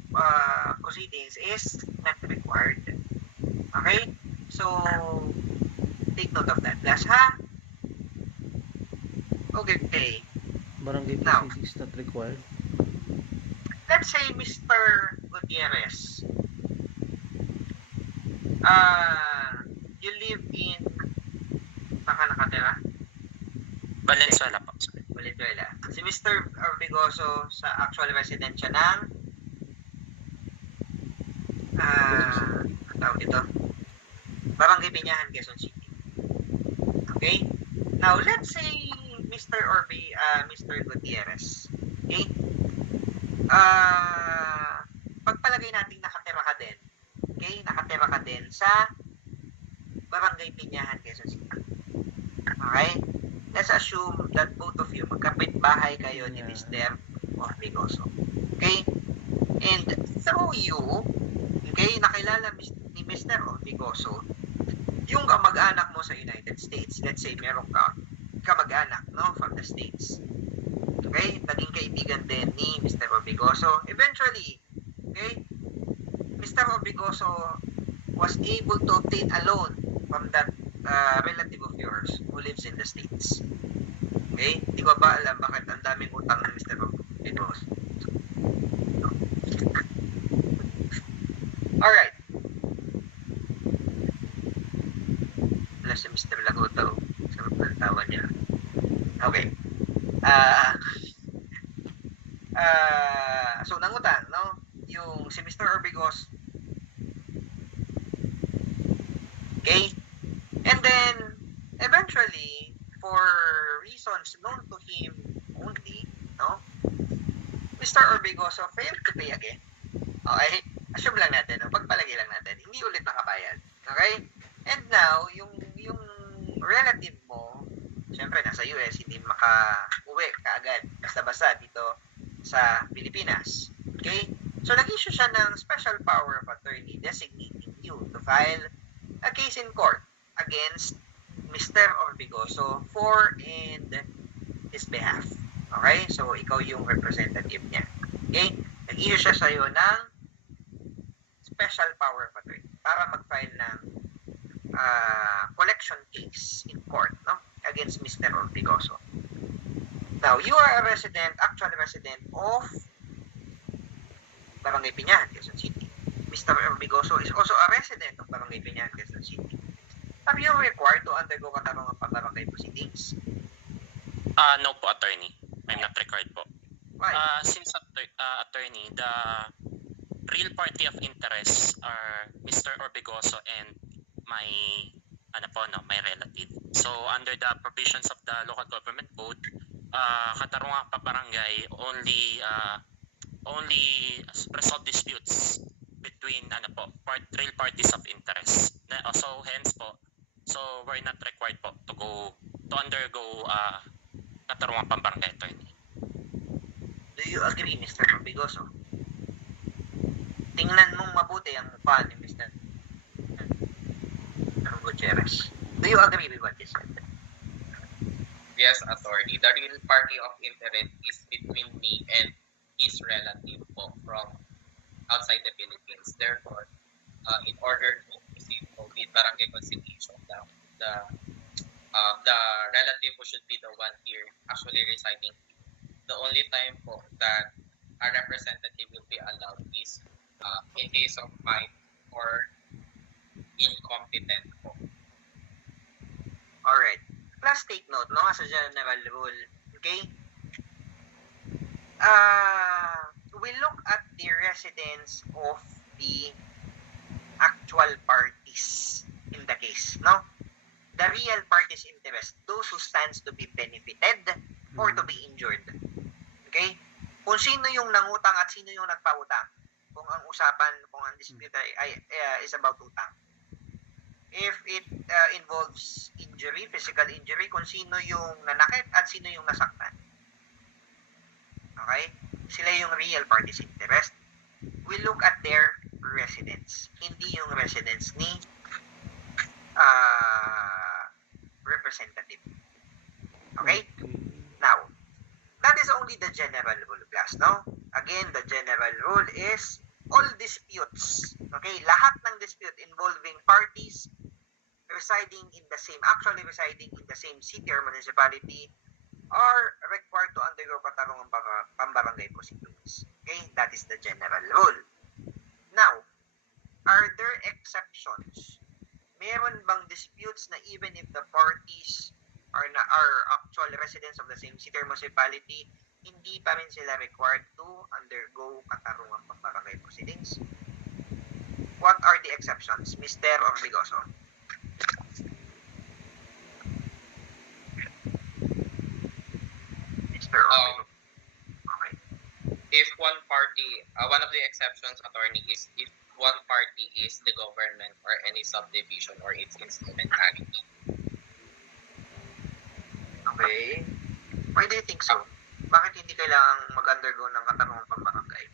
proceedings is not required. Okay? So, take note of that, class, ha? Okay. Barangay Now, proceedings not required. Let's say Mr. Gutierrez, you live in, saan ka nakatira? Valenzuela po. Valenzuela. Si Mr. Orbigoso sa actual residence siya ng tawag dito? Barangay Peñahan, Quezon City. Okay? Now, let's say Mr. Gutierrez. Okay? Pagpalagay natin nakatira ka din. Okay? Nakatira ka din sa Barangay Peñahan, Quezon City. Okay? Let's assume that both of you magkapit-bahay kayo ni Mr. Orbigoso. Okay? And through you, okay, nakilala ni Mr. Orbigoso yung kamag-anak mo sa United States. Let's say meron ka kamag-anak, no, from the States. Okay? Naging kaibigan din ni Mr. Orbigoso. Eventually, okay, Mr. Orbigoso was able to obtain a loan from that relative of yours who lives in the States. Okay? Di ko ba alam bakit ang daming utang ng Mr. Orbigoso. Alright. Wala si Mr. Laguto. Sarap ng tawa niya. Okay. So, nangutang, no? Yung si Mr. Orbigoso. Okay? And then, eventually, for reasons known to him only, no? Mr. Orbigoso failed to pay again. Okay? Assume lang natin, no? Pagpalagay lang natin. Hindi ulit nakabayad. Okay? And now, yung relative mo, syempre nasa US, hindi maka-uwi kaagad basta-basta dito sa Pilipinas. Okay? So, nag-issue siya ng special power of attorney designating you to file a case in court against Mr. Orbigoso for and his behalf. Okay? So, ikaw yung representative niya. Okay? Nag-issue siya sa'yo ng special power of attorney para mag-file ng collection case in court, no, against Mr. Orbigoso. Now, you are a actual resident of Barangay Peñahan, Quezon City. Mr. Orbigoso is also a resident of Barangay Peñahan, Quezon City. Are you required to undergo katarungan pa barangay proceedings? No po, attorney. I'm not required po. Why? Since attorney, the real party of interest are Mr. Orbigoso and my my relative. So under the provisions of the local government code, katarungan pa barangay only resolve disputes between between real parties of interest. So hence po, so we're not required po to undergo katarungang pambarangay attorney. Do you agree, Mr. Orbigoso? Tingnan mong mabuti ang mukha ni Mr. Gutierrez. Do you agree with what he said? Yes, attorney. The real party of interest is between me and his relative po from outside the Philippines. Therefore, in order to proceed with barangay conciliation, the relative who should be the one here actually residing, the only time po that a representative will be allowed is in case of fine or incompetent po. Alright. Plus take note, no? As a general rule, okay? We look at the residence of the actual parties in the case, no? The real parties interest, those who stands to be benefited or to be injured. Okay? Kung sino yung nangutang at sino yung nagpautang. Kung ang usapan, kung ang dispute is about utang. If it involves injury, physical injury, kung sino yung nanakit at sino yung nasaktan. Okay? Sila yung real parties interest. We look at their residence. Hindi yung residence ni representative. Okay? Now, that is only the general rule, class, no? Again, the general rule is all disputes, okay? Lahat ng dispute involving parties residing in the same city or municipality are required to undergo katarungang pambarangay proceedings. Okay? That is the general rule. Now, are there exceptions? Meron bang disputes na even if the parties are actual residents of the same city or municipality, hindi pa rin sila required to undergo katarungang pambarangay proceedings? What are the exceptions, Mr. Orbigoso? Mr. Orbigoso. Okay. If one party, one of the exceptions, attorney, is if one party is the government or any subdivision or its instrumentality. Okay. Why do you think so? Bakit hindi kailangang mag-undergo ng katarungang pambarangay?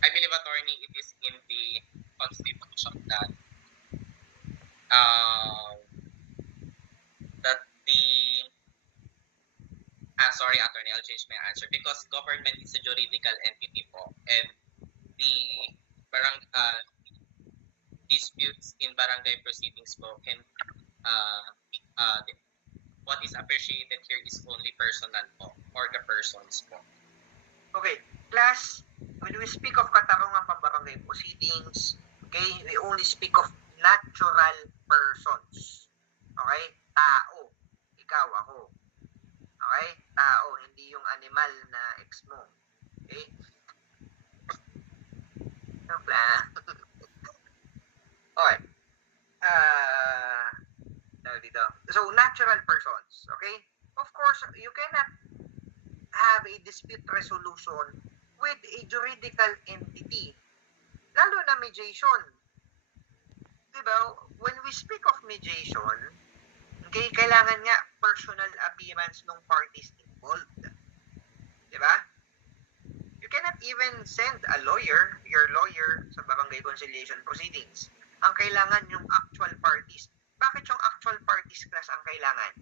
I believe, attorney, it is in the constitution that sorry, attorney, I'll change my answer because government is a juridical entity po, and the disputes in barangay proceedings po can what is appreciated here is only personal po or the persons po. Okay, class, when we speak of katarungang pambarangay proceedings, okay, we only speak of natural persons. Okay? Tao. Ikaw, ako. Okay? Tao, hindi yung animal na ex mo. Okay? Okay. So, natural persons. Okay? Of course, you cannot have a dispute resolution with a juridical entity. Lalo na mediation. Diba? When we speak of mediation, okay, kailangan nga personal appearance ng parties involved. Diba? You cannot even send a lawyer, your lawyer, sa barangay conciliation proceedings. Ang kailangan yung actual parties. Bakit yung actual parties, class, ang kailangan?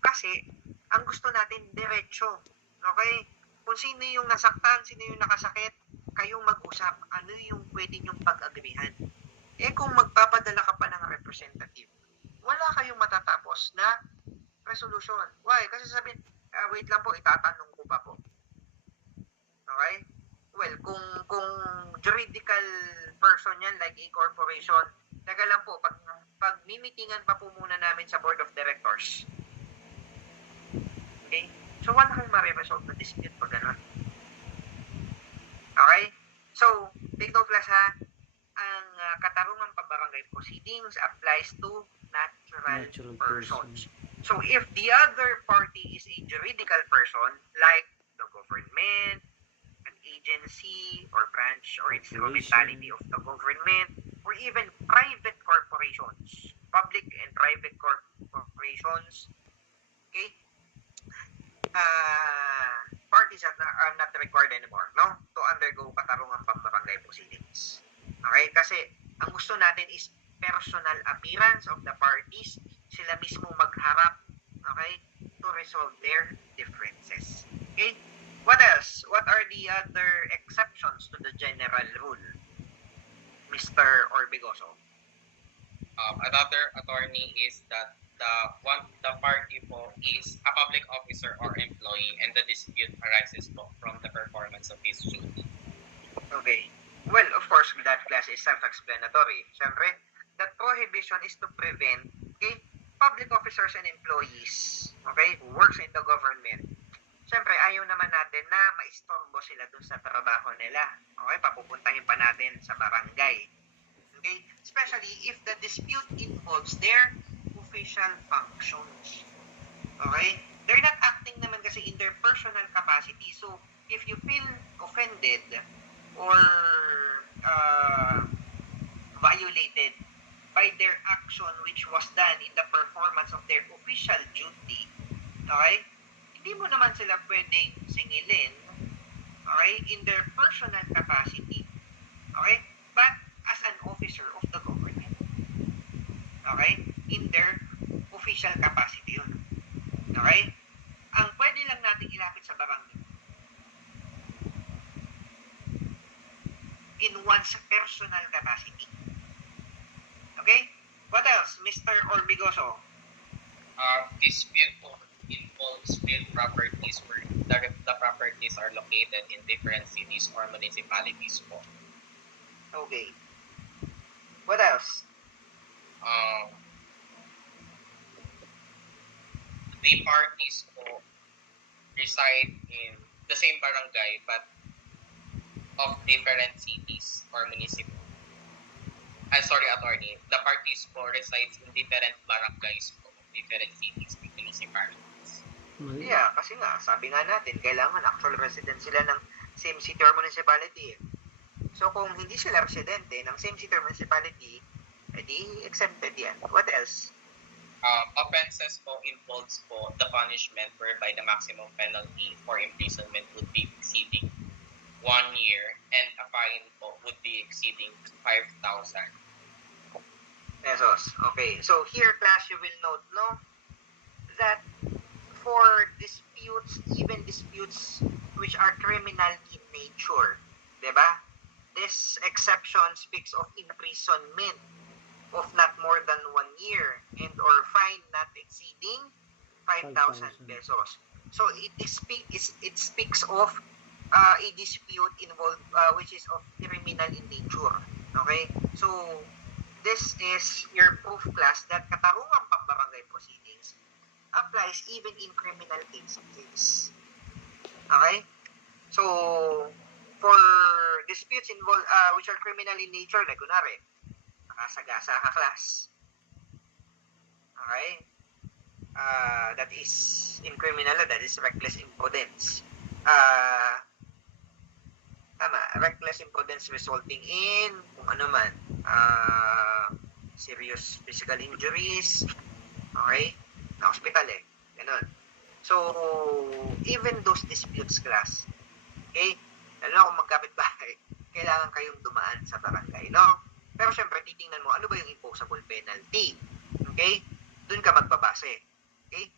Kasi, ang gusto natin, diretso. Okay? Kung sino yung nasaktan, sino yung nakasakit, kayong mag-usap, ano yung pwede nyong pag-agrihan. Eh kung magpapadala ka pa ng representative, wala kayong matatapos na resolution. Why? Kasi sabihin, wait lang po, itatanong ko pa po. Okay? Well, kung juridical person yan, like a corporation, taga lang po, pag mimitingan pa po muna namin sa board of directors. Okay? So, wala kayong ma-resolve na dispute pag gano'n. Okay? So, take note, class, ha? Ang katarungang pambarangay proceedings applies to natural persons. So, if the other party is a juridical person, like the government, agency or branch or instrumentality of the government or even private corporations, public and private corporations, okay, parties are not required anymore, no, to undergo katarungan pambarangay proceedings. Okay, kasi ang gusto natin is personal appearance of the parties, sila mismo magharap, okay, to resolve their differences. Okay, what else? What are the other exceptions to the general rule, Mr. Orbigoso? Another attorney is that the party po is a public officer or employee and the dispute arises po from the performance of his duty. Okay. Well, of course, that class is self-explanatory. Siyempre, that prohibition is to prevent, okay, public officers and employees, okay, who works in the government. Siyempre, ayaw naman natin na maistorbo sila dun sa trabaho nila. Okay, papupuntahin pa natin sa barangay. Okay, especially if the dispute involves their official functions. Okay? They're not acting naman kasi in their personal capacity. So, if you feel offended or violated by their action which was done in the performance of their official duty, okay? Hindi mo naman sila pwedeng singilin, okay, in their personal capacity. Okay? But as an officer of the government. Okay? In their official capacity yun. Okay? Ang pwede lang natin ilapit sa barangay in one's personal capacity. Okay? What else, Mr. Orbigoso? Dispute po involves real properties where the properties are located in different cities or municipalities po. Okay. What else? The parties po reside in the same barangay but of different cities or municipalities. Attorney. The parties po resides in different barangays po, different cities, municipalities. Yeah, kasi nga, sabi nga natin, kailangan actual resident sila ng same city or municipality. So, kung hindi sila residente ng same city or municipality, edi exempted yan. What else? Offenses po involves po the punishment whereby the maximum penalty for imprisonment would be exceeding 1 year and a fine po would be exceeding 5,000 pesos. Okay. So, here, class, you will note, no, that for disputes, even disputes which are criminal in nature, diba? This exception speaks of imprisonment of not more than 1 year and or fine not exceeding 5,000 pesos. So it speaks of a dispute involved which is of criminal in nature. Okay? So this is your proof, class, that katarungang pambarangay proceedings applies even in criminal cases. Okay? So for disputes involved which are criminal in nature, like kunwari, nakasagasa ka, class. Okay? That is in criminal law, that is reckless imprudence. Tama, reckless imprudence resulting in kung ano man, serious physical injuries, okay? Na hospital ganun. So, even those disputes, class, okay? Lalo na kung magkapit-bahay, kailangan kayong dumaan sa barangay, no? Pero syempre, titingnan mo, ano ba yung imposable penalty? Okay? Doon ka magbabase. Okay?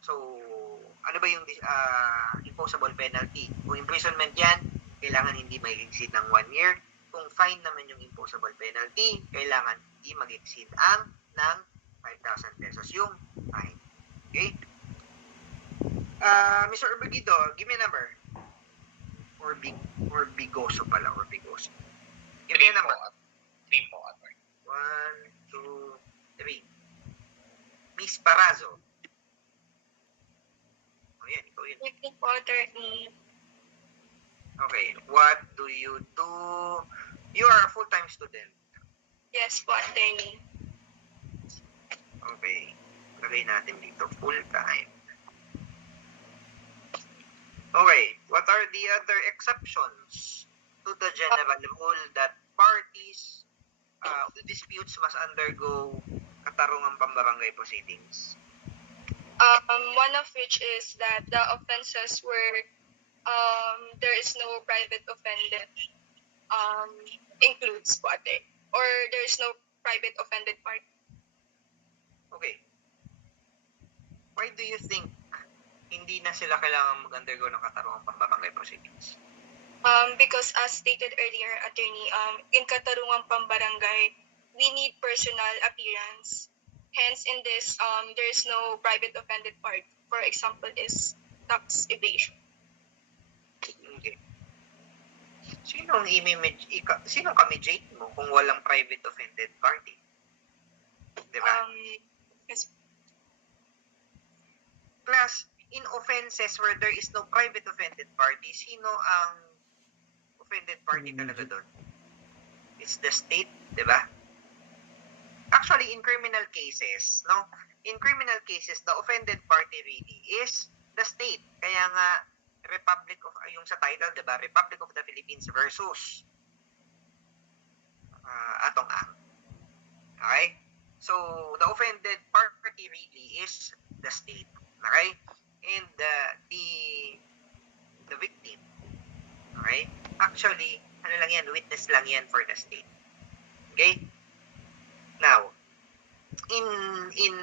So, ano ba yung imposable penalty? Kung imprisonment yan, kailangan hindi mag-exceed ng 1 year. Kung fine naman yung imposable penalty, kailangan hindi mag-exceed ng 5,000 pesos yung fine. Okay? Mr. Urbigido, give me a number. Orbigoso pala, Orbigoso. Give me a number. 3 po, attorney. 1, 2, 3. Miss Parazo. O yan, ikaw yun. Evening po, attorney. Okay, what do you do? You are a full-time student. Yes po, attorney. Okay, lagay natin dito, full-time. Okay, what What are the other exceptions to the general rule that parties who disputes must undergo katarungang pambarangay proceedings? One of which is that the offenses where there is no private offended includes po ate. Or there is no private offended party. Okay. Why do you think hindi na sila kailangan mag-undergo ng katarungang pambarangay proceedings? Because as stated earlier, attorney, in katarungang pambarangay, we need personal appearance. Hence, in this, there is no private offended party. For example, is tax evasion. Okay. Sinong kamijate mo kung walang private offended party? Diba? Yes. Plus, in offenses where there is no private offended party, sino ang offended party talaga doon? It's the state, di ba? Actually, in criminal cases, no? In criminal cases, the offended party really is the state. Kaya nga, Republic of, yung sa title, di ba? Republic of the Philippines versus Atong Ang. Okay? So, the offended party really is the state. Okay? And the victim. Okay? Actually, ano lang yan, witness lang yan for the state. Okay? Now, in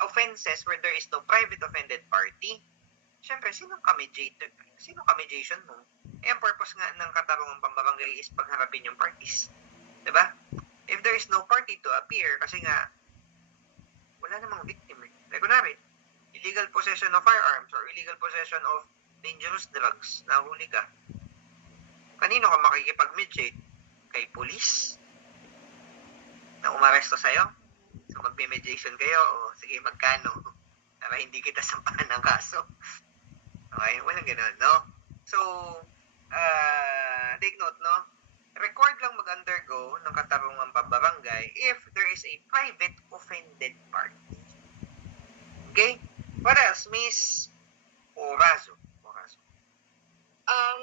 offenses where there is no private offended party, syempre, sino kamijation mo? Eh, ang purpose nga ng katarungang pambarangay is pagharapin yung parties. Diba? If there is no party to appear, kasi nga, wala namang victim. Like, kunwari, illegal possession of firearms or illegal possession of dangerous drugs, nahuli ka. Kanino ka makikipag-mediate? Kay police? Na umaresto sa'yo? So, magme-mediation kayo? O, sige, magkano? Para hindi kita sampahan ng kaso. Okay? Walang ganun, no? So, take note, no? Required lang mag-undergo ng katarungang pambarangay if there is a private offended party. Okay? What else, Miss Orazo?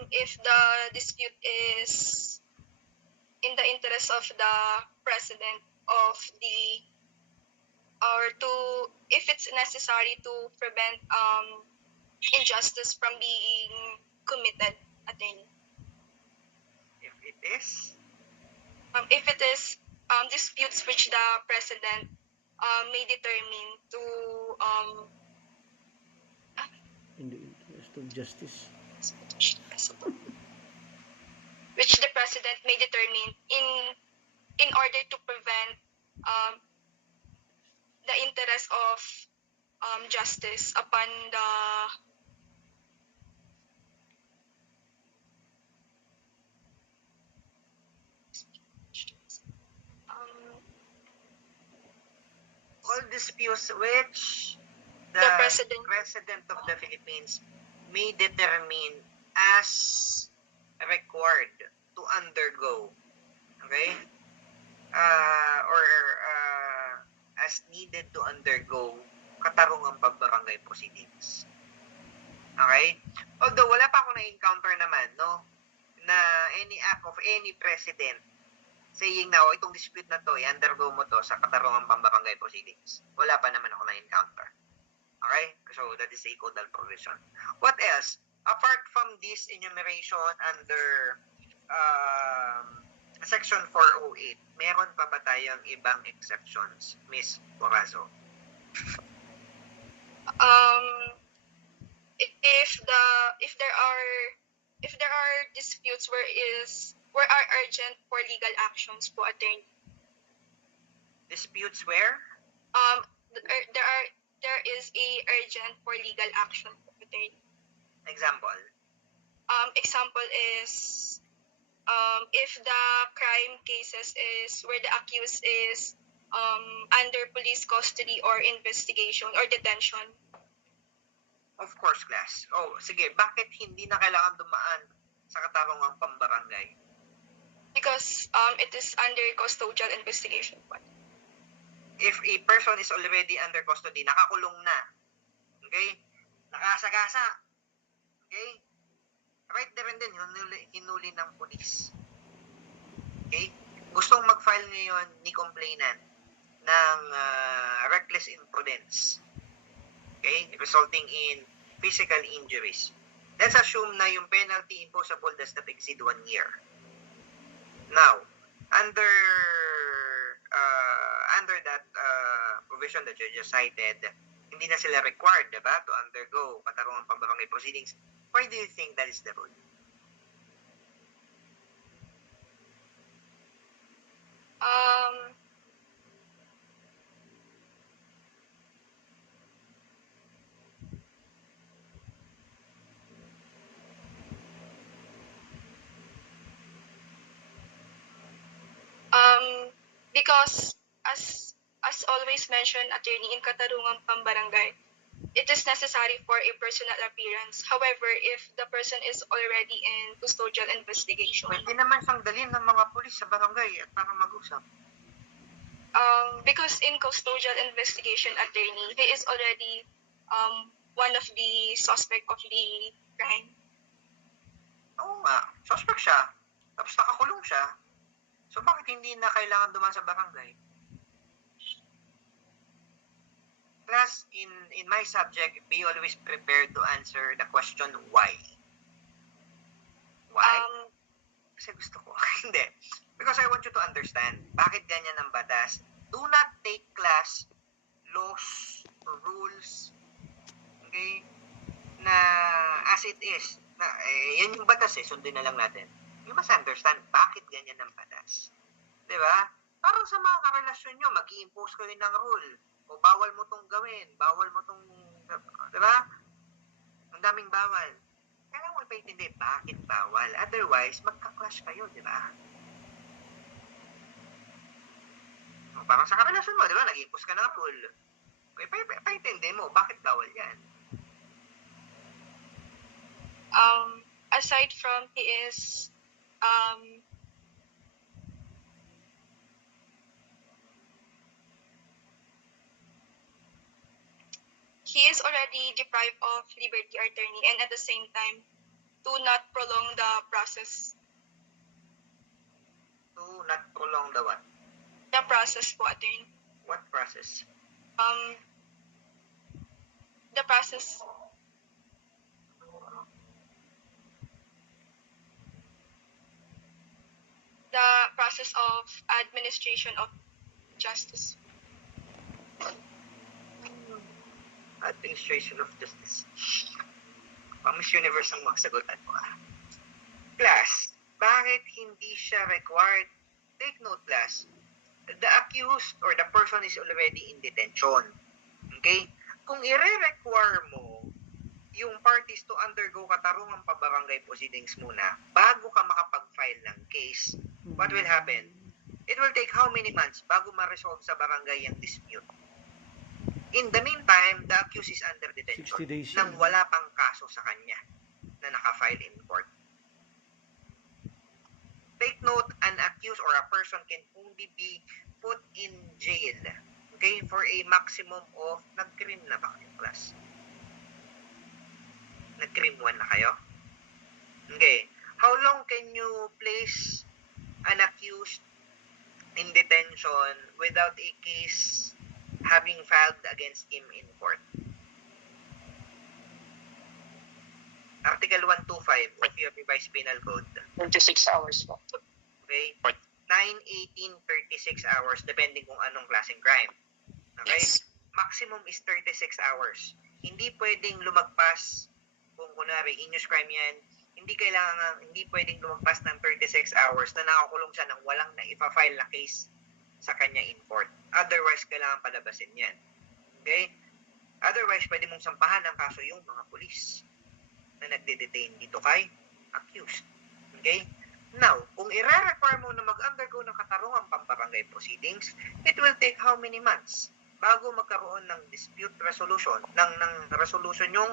If the dispute is in the interest of the president of the, or to, if it's necessary to prevent injustice from being committed, attorney. If it is? If it is disputes which the president may determine to In the interest of justice. which the president may determine in order to prevent the interest of justice upon the All disputes which the The president. president of the Philippines may determine as required to undergo, okay? Or as needed to undergo katarungang pambarangay proceedings. Okay? Although wala pa ako na-encounter naman, no, na any act of any president saying na, itong dispute na to, i-undergo mo to sa katarungang pambarangay proceedings. Wala pa naman ako na-encounter. Okay? So, that is a codal provision. What else? Apart from this enumeration under Section 408, meron pa ba tayong ibang exceptions, Miss Orazo? If there are disputes where are urgent for legal actions po, attorney. Disputes where? There is a urgent for legal action po, attorney. Example? Example is if the crime cases is where the accused is under police custody or investigation or detention. Of course, class. Oh, sige. Bakit hindi na kailangan dumaan sa katarungang pambarangay? Because it is under custodial investigation. If a person is already under custody, nakakulong na, okay? Nakasagasa, Okay? Right there and then, hinuli ng pulis. Okay? Gustong mag-file ngayon ni complainant ng reckless imprudence. Okay? Resulting in physical injuries. Let's assume na yung penalty imposable does not exceed 1 year. Now, under that provision that you just cited, hindi na sila required, diba, to undergo katarungang pambarangay proceedings. Why do you think that is the rule? Because as always mentioned, attorney, in Katarungang Pambarangay, it is necessary for a personal appearance. However, if the person is already in custodial investigation, Pwede naman siyang dalhin ng mga pulis sa barangay at para mag-usap. because in custodial investigation, attorney, he is already one of the suspect of the crime. Oo nga, suspect siya. Tapos nakakulong siya. So bakit hindi na kailangan duman sa barangay? Class, in my subject, be always prepared to answer the question why. Why? Kasi gusto ko. Hindi. Because I want you to understand, bakit ganyan ang batas? Do not take class laws or rules, okay, na as it is. Na, yan yung batas sundin na lang natin. You must understand bakit ganyan ang batas. Diba? Parang sa mga karelasyon nyo, mag-i-impose kayo ng rule. O bawal mo tong gawin, bawal mo tong, diba? Ang daming bawal. Kailangan mo ipaintindi bakit bawal. Otherwise, magka-clash kayo, diba? O, parang sa karelasyon mo, diba? Nag-i-impose ka ng rule. Ipaintindi mo, bakit bawal yan? Aside from he is he is already deprived of liberty, attorney, and at the same time do not prolong the process. Do not prolong the what? The process po, attorney. What process? The process. The process of administration of justice. Administration of Justice. Pang Miss Universe ang mga sagutan mo. Class, bakit hindi siya required? Take note, class. The accused or the person is already in detention. Okay? Kung i-require mo yung parties to undergo katarungang pabarangay proceedings muna bago ka makapag-file ng case, what will happen? It will take how many months bago ma-resolve sa barangay yung dispute? In the meantime, the accused is under detention 60 days nang wala pang kaso sa kanya na naka-file in court. Take note, an accused or a person can only be put in jail, okay, for a maximum of, nag-crime na ba kayo, class? Nag-crime 1 na kayo? Okay. How long can you place an accused in detention without a case having filed against him in court? Article 125 of your revised penal code. 26 hours po. Okay? 9, 18, 36 hours depending kung anong klaseng crime. Okay? Yes. Maximum is 36 hours. Hindi pwedeng lumagpas kung kunwari heinous crime yan, hindi pwedeng lumagpas ng 36 hours na nakakulong siya ng walang na ipa-file na case sa kanya in court. Otherwise, kailangan palabasin yan. Okay? Otherwise, pwede mong sampahan ng kaso yung mga pulis na nagde-detain dito kay accused. Okay? Now, kung i-require mo na mag-undergo ng katarungang pambarangay proceedings, it will take how many months bago magkaroon ng dispute resolution, ng resolution yung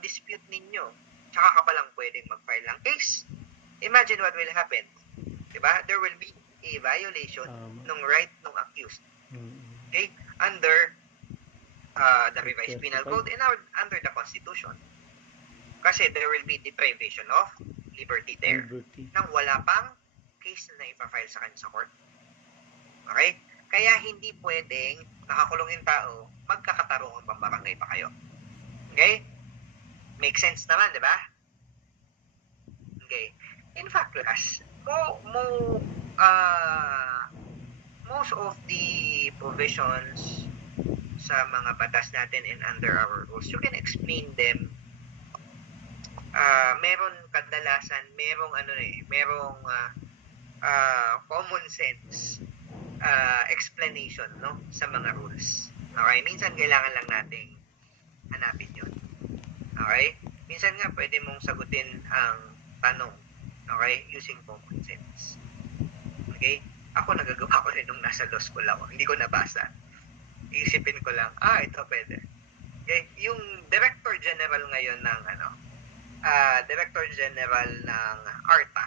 dispute ninyo. Tsaka ka palang pwedeng mag-file ng case. Imagine what will happen. Diba? There will be a violation ng right ng accused. Okay? Under the revised penal code and under the Constitution. Kasi there will be deprivation of liberty there. Liberty. Nang wala pang case na ipafile sa kanya sa court. Okay? Kaya hindi pwedeng nakakulong yung tao, magkakatarungan pambarangay pa kayo. Okay? Make sense naman, di ba? Okay. In fact, class, most of the provisions sa mga batas natin and under our rules, you can explain them. Meron kadalasan, merong common sense explanation, no, sa mga rules. Okay? Minsan kailangan lang nating hanapin yun. Okay? Minsan nga pwede mong sagutin ang tanong, okay, using common sense. Okay? Ako nagagawa ko rin nung nasa law school ako. Hindi ko nabasa. Iisipin ko lang, ito pwede. Okay? Yung Director General ngayon ng Director General ng ARTA,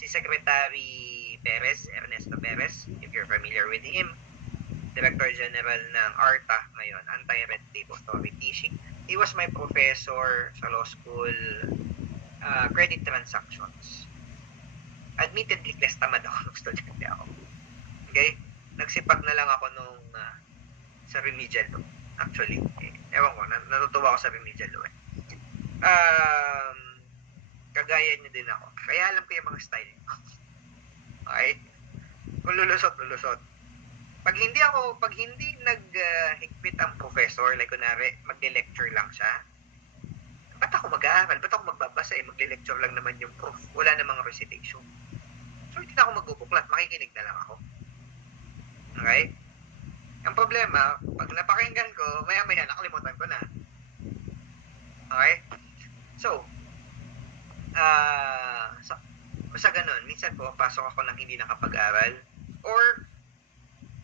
si Secretary Perez, Ernesto Perez, if you're familiar with him, Director General ng ARTA ngayon, Anti-Red Tape Authority. He was my professor sa law school, credit transactions. Admittedly, class tamad ako nung estudyante ako. Okay? Nagsipag na lang ako nung sa remedial law. Actually, ewan ko, natutuwa ako sa remedial law. Kagaya niyo din ako. Kaya alam ko yung mga style. Okay? Kung lulusot. Pag hindi naghigpit ang professor, like kunwari, magle-lecture lang siya, ba't ako mag-aaral? Ba't ako magbabasa? Magle-lecture lang naman yung prof. Wala namang recitation. So, hindi na ako magbubuklat. Makikinig na lang ako. Okay? Ang problema, pag napakinggan ko, maya-maya nakalimutan ko na. Okay? So, basta ganun. Minsan po, pasok ako ng hindi nakapag-aral. Or,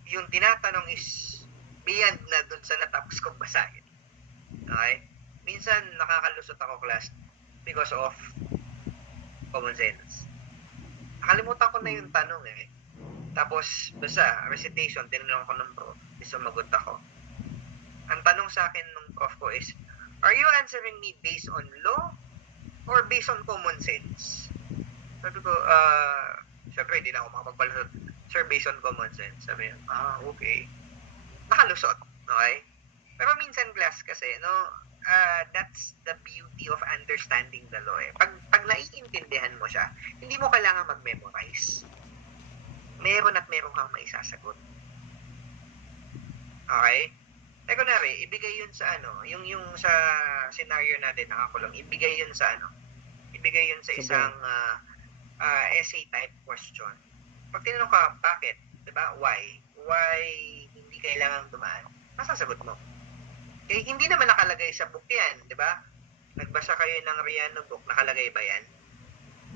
yung tinatanong is beyond na dun sa natapos kong basahin. Okay? Minsan, nakakalusot ako, class, because of common sense. Nakalimutan ko na yung tanong eh. Tapos, basta, recitation, tinanong ko ng prof, sumagot ako. Ang tanong sa akin ng prof ko is, are you answering me based on law or based on common sense? Sabi ko, syempre, hindi na ako makapagpalusot. Sir, based on common sense. Sabi niya, okay. Nakalusot, okay? Pero minsan, class, kasi, no, that's the beauty of understanding the law. Pag naiintindihan mo siya, hindi mo kailangan mag-memorize. Meron at meron kang maisasagot. Okay? Eh, kunwari, ibigay yun sa yung sa scenario natin nakakulong, ibigay yun sa isang essay type question. Pag tinanong ka, bakit? Diba? Why? Why hindi kailangang dumaan? Masasagot mo. Eh, hindi naman nakalagay sa book yan, di ba? Nagbasa kayo ng Riano book, nakalagay ba yan?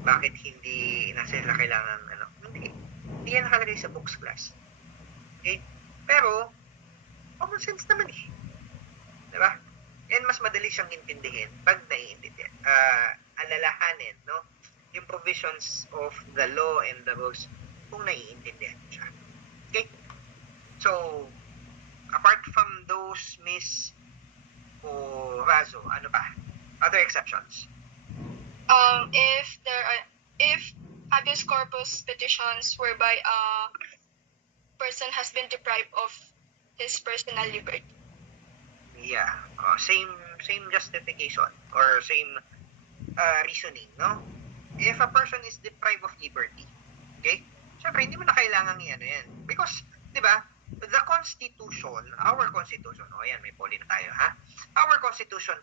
Bakit hindi na sila kailangan, Hindi yan nakalagay sa books class. Okay? Pero, common sense naman eh. Di ba? And mas madali siyang intindihin pag naiintindihan. Alalahanin, no? Yung provisions of the law and the rules kung naiintindihan siya. Okay? So, apart from those, Miss Razo, ano ba? Other exceptions? If habeas corpus petitions whereby a person has been deprived of his personal liberty. Yeah. Same justification or same reasoning, no? If a person is deprived of liberty, okay? Siyempre, hindi mo na kailangan yan. Because, di ba, the Constitution, our Constitution, ayan, may poly na tayo, ha? Our Constitution,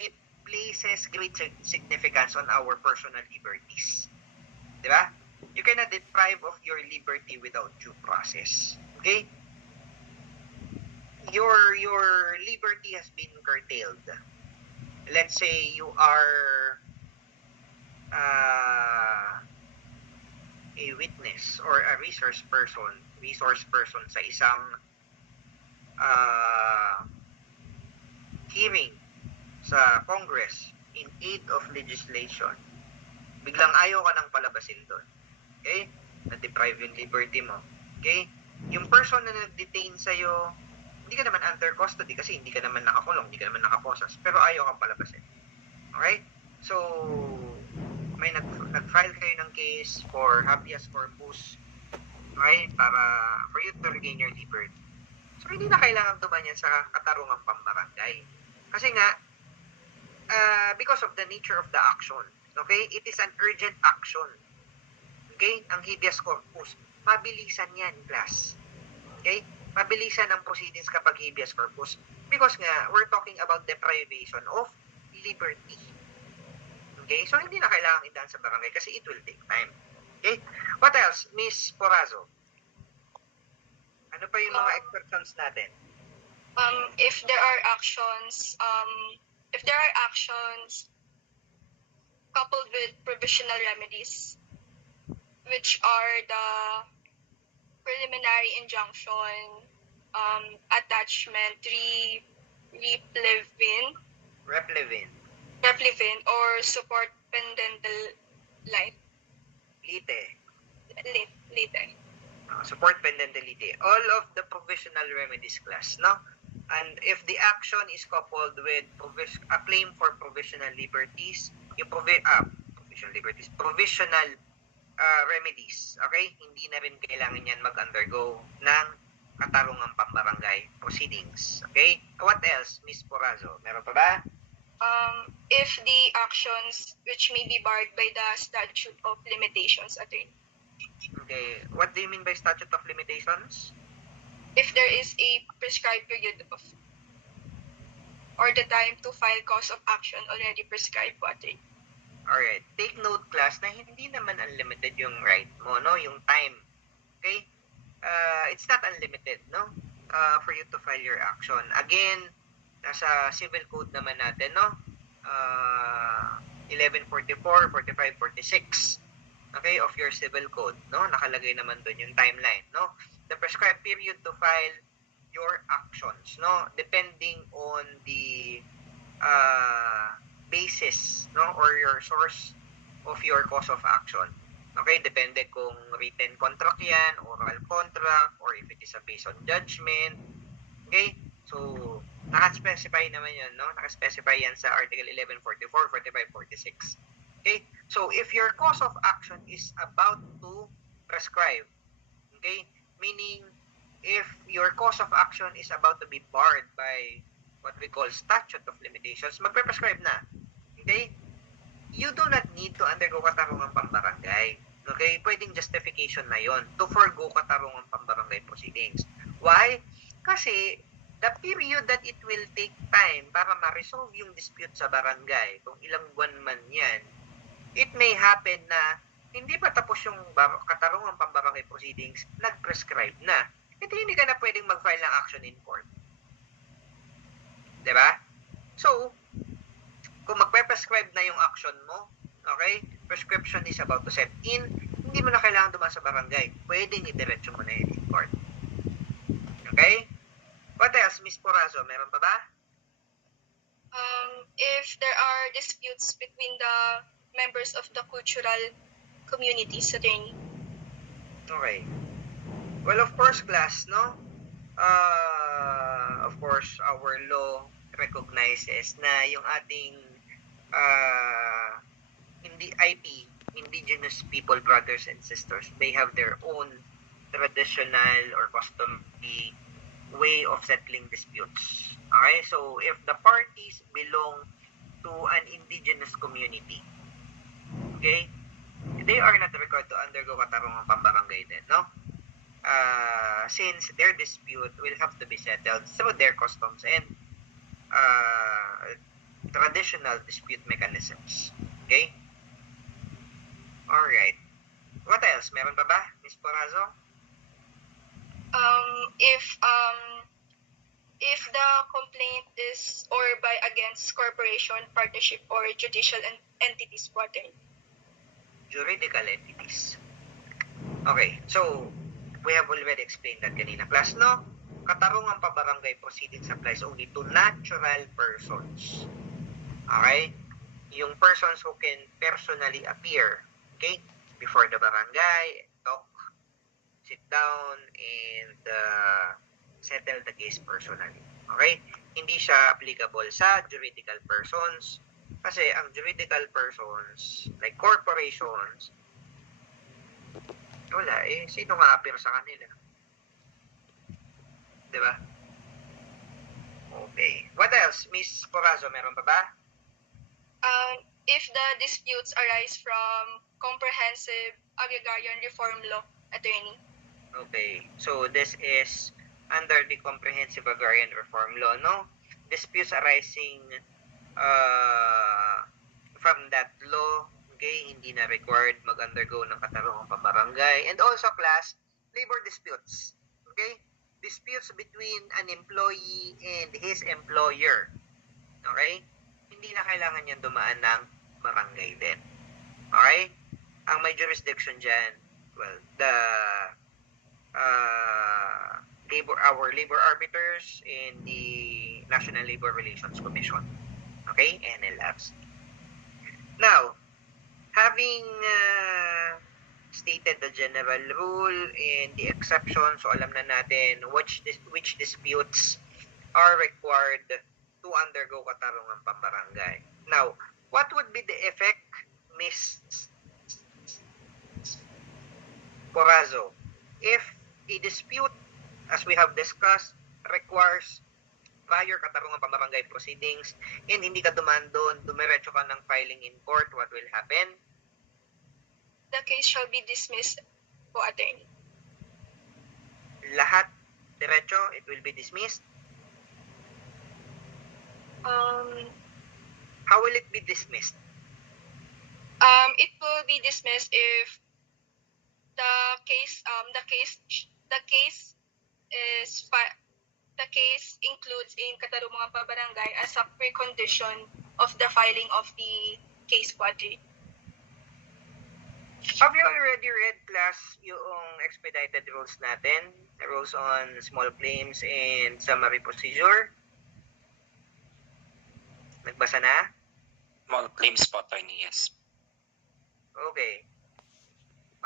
it places great significance on our personal liberties. Di ba? You cannot deprive of your liberty without due process. Okay? Your liberty has been curtailed. Let's say you are a witness or a resource person sa isang hearing sa Congress in aid of legislation. Biglang ayaw ka nang palabasin doon. Okay? Na-deprive yung liberty mo. Okay? Yung person na nag-detain sa'yo Hindi ka naman under custody kasi hindi ka naman nakakulong, hindi ka naman nakaposas, pero ayaw kang palabasin. Okay? So, may nag-file kayo ng case for habeas corpus, okay? Para for you to regain your liberty. So, hindi na kailangan tumanyan sa katarungang pambarangay. Kasi nga, because of the nature of the action, okay? It is an urgent action. Okay? Ang habeas corpus, mabilisan yan, class. Okay? Mabilisan ang proceedings kapag habeas corpus. Because nga, we're talking about deprivation of liberty. Okay? So, hindi na kailangan idaan sa barangay kasi it will take time. Okay? What else? Miss Porazo? Ano pa yung mga exceptions natin? If there are actions coupled with provisional remedies, which are the preliminary injunction, attachment, replevin, or support pendental lite. Support pendentality. All of the provisional remedies, class, no? And if the action is coupled with a claim for provisional liberties, yung provisional remedies, okay? Hindi na rin kailangan yan mag-undergo ng katarungang pambarangay proceedings. Okay? What else, Miss Porazo? Meron pa ba? If the actions which may be barred by the statute of limitations, attorney. Okay. What do you mean by statute of limitations? If there is a prescribed period of or the time to file cause of action already prescribed po, attorney. Alright. Take note, class, na hindi naman unlimited yung right mo, no? Yung time. Okay? It's not unlimited, no? For you to file your action. Again, nasa civil code naman natin, no? 1144, 45, 46. Okay? Of your civil code, no? Nakalagay naman doon yung timeline, no? The prescribed period to file your actions, no? Depending on the basis, no, or your source of your cause of action. Okay, depende kung written contract yan, oral contract, or if it is a based on judgment. Okay, so naka-specify naman yun, no? Naka-specify yan sa Article 1144, 45, 46. Okay, so if your cause of action is about to prescribe, okay, meaning if your cause of action is about to be barred by what we call statute of limitations, magpe-prescribe na. Okay? You do not need to undergo katarungang pambarangay. Okay? Pwedeng justification na yon to forgo katarungang pambarangay proceedings. Why? Kasi the period that it will take time para ma-resolve yung dispute sa barangay, kung ilang buwan man yan, it may happen na hindi pa tapos yung katarungang pambarangay proceedings, nag-prescribe na. Ito hindi ka na pwedeng mag-file ng action in court. Diba? So, kung magpe-prescribe na yung action mo, okay, prescription is about to set in, hindi mo na kailangan dumaan sa barangay. Pwedeng idiretso mo na yun in court. Okay? What else, Miss Porazo? Meron pa ba? If there are disputes between the members of the cultural communities, attorney. Okay. Well, of course, class, no? Of course, our law recognizes na yung ating indigenous people, brothers and sisters, they have their own traditional or customary way of settling disputes. Okay? So, if the parties belong to an indigenous community, okay, they are not required to undergo katarungang pambarangay din, no? Since their dispute will have to be settled through their customs and traditional dispute mechanisms. Okay? Alright. What else? Meron pa ba, Ms. Porazo? If the complaint is or by against corporation, partnership, or judicial entities, po, attorney. Juridical entities. Okay, so we have already explained that kanina, class, no? Katarungang pambarangay proceedings applies only to natural persons. Okay? Yung persons who can personally appear, okay, before the barangay, talk, sit down, and settle the case personally. Okay? Hindi siya applicable sa juridical persons kasi ang juridical persons, like corporations, wala eh. Sino nga-appear sa kanila? Diba? Okay. What else? Miss Corazzo, meron pa ba? If the disputes arise from comprehensive agrarian reform law, attorney. Okay. So, this is under the Comprehensive Agrarian Reform Law, no? Disputes arising from that law, okay, hindi na required mag-undergo ng katarungang pambarangay. And also, class, labor disputes. Okay? Disputes between an employee and his employer. Okay? Hindi na kailangan yan dumaan ng barangay din. Okay? Ang may jurisdiction dyan, well, our labor arbiters in the National Labor Relations Commission. Okay? NLABs. Now, having stated the general rule and the exception, so alam na natin which disputes are required to undergo katarungang pambarangay. Now, what would be the effect, Miss Corazzo, if a dispute, as we have discussed, requires prior katarungang pambarangay proceedings and hindi ka dumaan doon, dumiretso ka ng filing in court, what will happen? The case shall be dismissed po, attorney. Lahat diretso, it will be dismissed. How will it be dismissed? It will be dismissed if the case includes in katarungang pambarangay as a precondition of the filing of the case po, attorney. Have you already read, class, yung expedited rules natin? The rules on small claims and summary procedure? Nagbasa na? Small claims po, attorney, yes. Okay.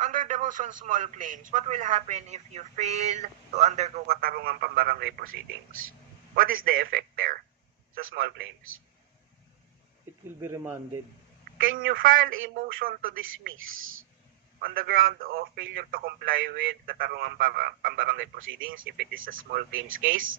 Under the rules on small claims, what will happen if you fail to undergo katarungang pambarangay proceedings? What is the effect there sa small claims? It will be remanded. Can you file a motion to dismiss on the ground of failure to comply with katarungang pambarangay proceedings if it is a small claims case?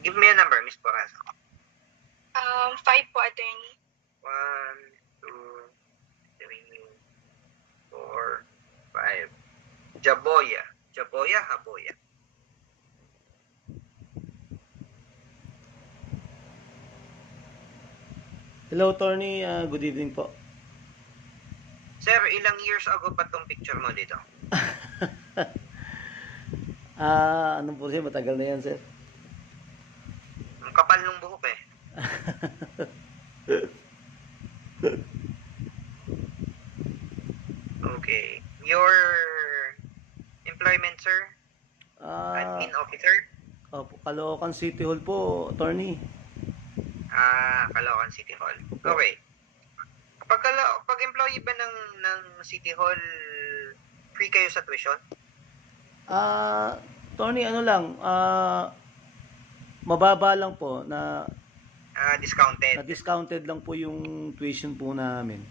Give me a number, Miss Corazzo. 5 po, attorney. 1, 2, 3, 4, 5. Jaboya. Jaboya, Haboya. Hello, attorney. Good evening po. Sir, ilang years ago pa tong picture mo dito? Ano po siya? Matagal na yan, sir. Ang kapal ng buhok eh. Okay. Your employment, sir? Admin officer? Caloocan City Hall po, attorney. Caloocan City Hall. Okay. Pag employee ba ng City Hall, free kayo sa tuition? Attorney, ano lang, mababa lang po na Discounted. discounted lang po yung tuition po namin.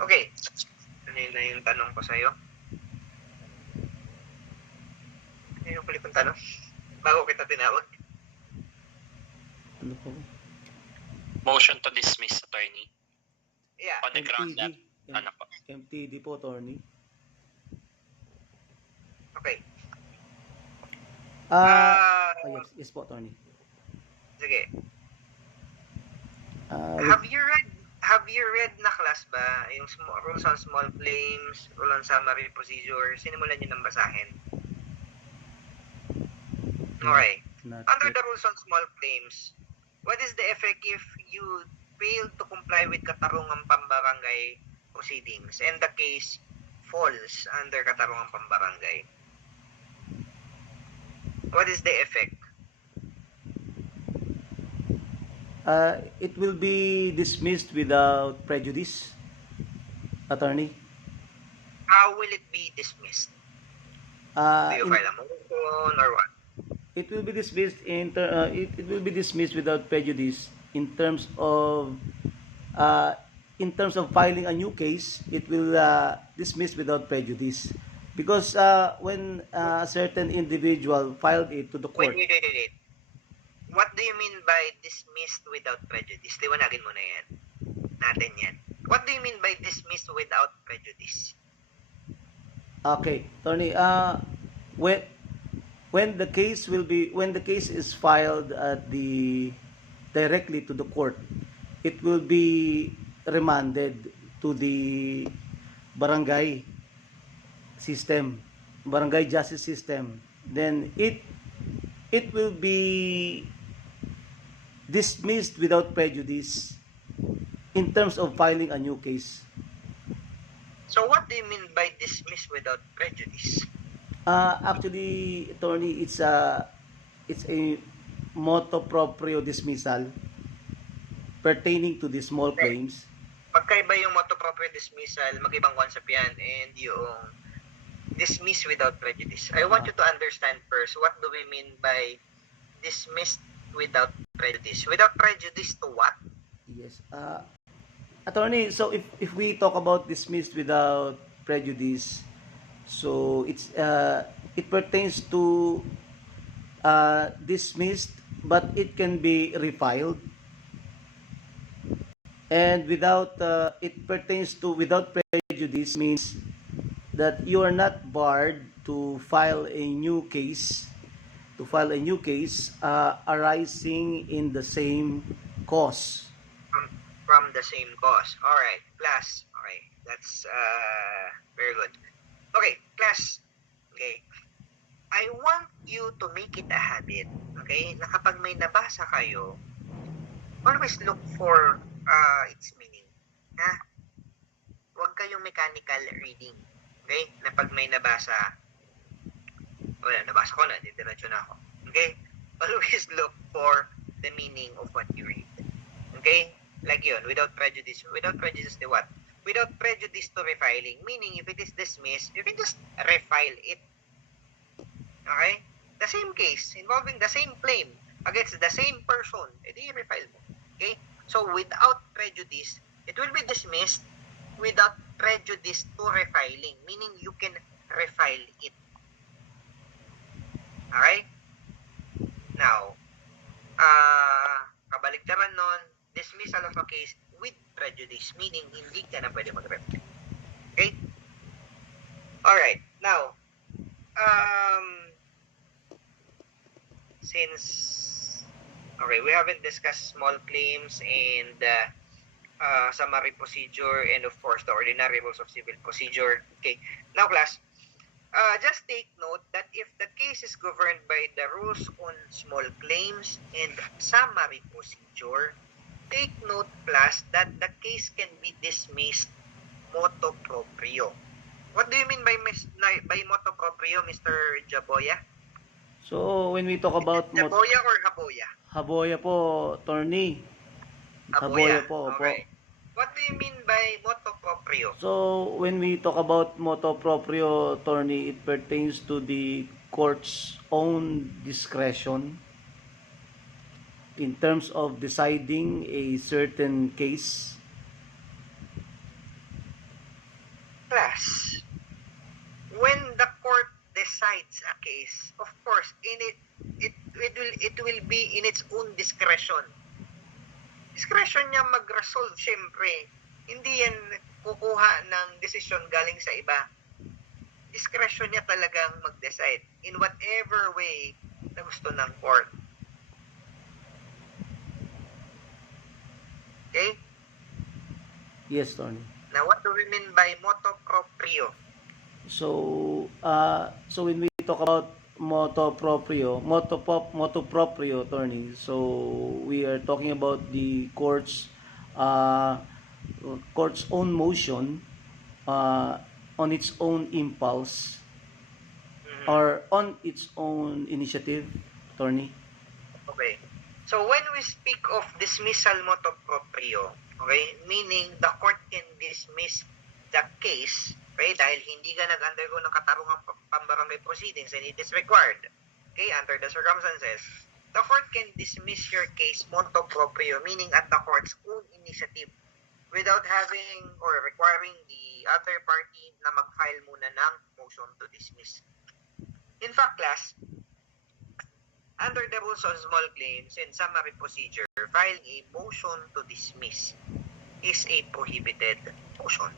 Okay. Ano na yung tanong ko sa'yo? Ano yung huli kong tanong? Bago kita tinawag. Ano po? Motion to dismiss, attorney. Yeah. On the ground that, ano po? MTD po, attorney. Okay. Yes po, attorney. Sige. Uh, Have you read na class ba yung rules on small claims, rule on summary procedure? Sinimulan niyo ng basahin. Okay. Under the rules on small claims, what is the effect if you fail to comply with katarungang pambarangay proceedings and the case falls under katarungang pambarangay, what is the effect? It will be dismissed without prejudice, attorney. How will it be dismissed? Do you file a motion or what? It will be dismissed it will be dismissed without prejudice in terms of filing a new case. It will dismiss without prejudice because when a certain individual filed it to the court. Wait. What do you mean by dismissed without prejudice? Liwanagin mo na yan. Natin yan. What do you mean by dismissed without prejudice? Okay, attorney, when the case is filed at directly to the court, it will be remanded to the barangay justice system. Then it will be dismissed without prejudice in terms of filing a new case. So what do you mean by dismissed without prejudice? Actually, attorney, it's a motu proprio dismissal pertaining to the small claims. Pagkaiba yung motu proprio dismissal, mag-ibang concept yan, and yung dismiss without prejudice. I want you to understand first, what do we mean by dismissed without prejudice? Without prejudice to what? Yes. Attorney, so if we talk about dismissed without prejudice, so it pertains to dismissed, but it can be refiled. And without prejudice means that you are not barred to file a new case arising in the same cause. From the same cause. All right, class. Okay, that's very good. Okay, class. Okay, I want you to make it a habit. Okay, na kapag may nabasa kayo, always look for its meaning. Ha? Huwag kayong mechanical reading. Okay, na pag may nabasa ko na, didiretso na ako. Okay, always look for the meaning of what you read. Okay. Like yun, without prejudice. Without prejudice to what? Without prejudice to refiling. Meaning, if it is dismissed, you can just refile it. Okay? The same case, involving the same claim, against the same person, edi refile mo. Okay? So, without prejudice, it will be dismissed without prejudice to refiling. Meaning, you can refile it. Okay? Now, kabaligtaran nun, dismissal of a case with prejudice, meaning hindi ka na pwede mag-refile. Okay? Alright, now, we haven't discussed small claims and summary procedure and of course the ordinary rules of civil procedure. Okay, now class, just take note that if the case is governed by the rules on small claims and summary procedure, take note, class, that the case can be dismissed motu proprio. What do you mean by motu proprio, Mr. Jaboya? So, when we talk about Jaboya or Haboya? Haboya po, attorney. Haboya po. Okay. What do you mean by motu proprio? So, when we talk about motu proprio, attorney, it pertains to the court's own discretion in terms of deciding a certain case. Class, when the court decides a case, of course, it will be in its own discretion. Discretion niya mag-resolve, syempre. Hindi yan kukuha ng desisyon galing sa iba. Discretion niya talagang mag-decide in whatever way na gusto ng court. Okay? Yes, Tony. Now, what do we mean by motu proprio? So when we talk about motu proprio, Tony, so we are talking about the court's own motion on its own impulse Mhm. or on its own initiative, attorney? Okay. So when we speak of dismissal motu proprio, okay, meaning the court can dismiss the case, okay, dahil hindi ka nag-undergo ng katarungang pambarangay proceedings and it is required, okay, under the circumstances, the court can dismiss your case motu proprio, meaning at the court's own initiative, without having or requiring the other party na mag-file muna ng motion to dismiss. In fact, class, under the rules on small claims and summary procedure, filing a motion to dismiss is a prohibited motion.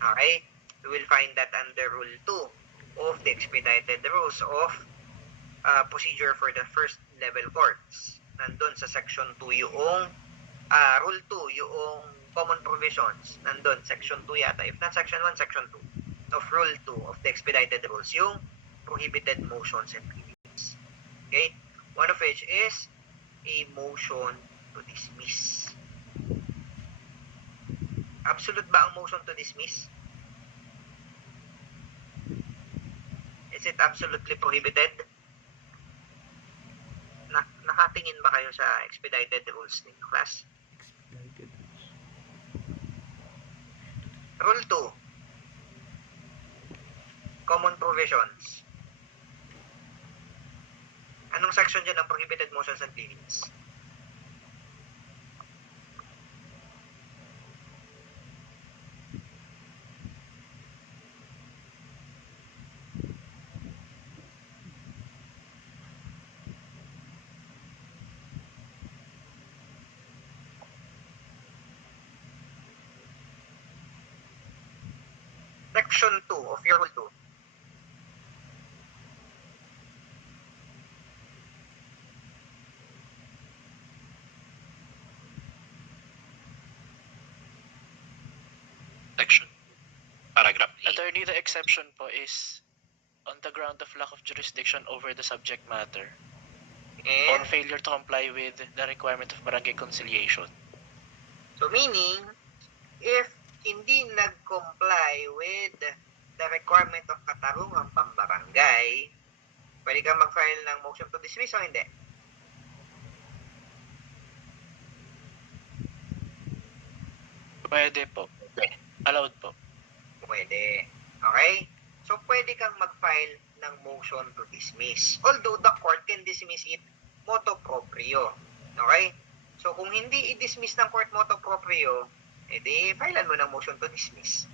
Okay? You will find that under Rule 2 of the expedited rules of procedure for the first level courts. Nandun sa Section 2 yung Rule 2, yung common provisions. Nandun, Section 2 yata. If not Section 1, Section 2 of Rule 2 of the expedited rules. Yung prohibited motions and pleadings. Okay? One of which is a motion to dismiss. Absolute ba ang motion to dismiss? Is it absolutely prohibited? Nakatingin ba kayo sa expedited rules ninyo, class? Rule 2. Common provisions. Anong section dyan ang prohibited motions and pleadings? Section 2 of your Rule 2. Section. Paragraph A. Attorney, the exception po is on the ground of lack of jurisdiction over the subject matter or And failure to comply with the requirement of barangay conciliation. so meaning, if hindi nag-comply with the requirement of katarungang pambarangay, pwede kang mag-file ng motion to dismiss o hindi? Pwede po. Allowed po. Pwede. Okay? So, pwede kang mag-file ng motion to dismiss. Although, the court can dismiss it motu proprio. Okay? So, kung hindi i-dismiss ng court motu proprio, edi, filean mo ng motion to dismiss.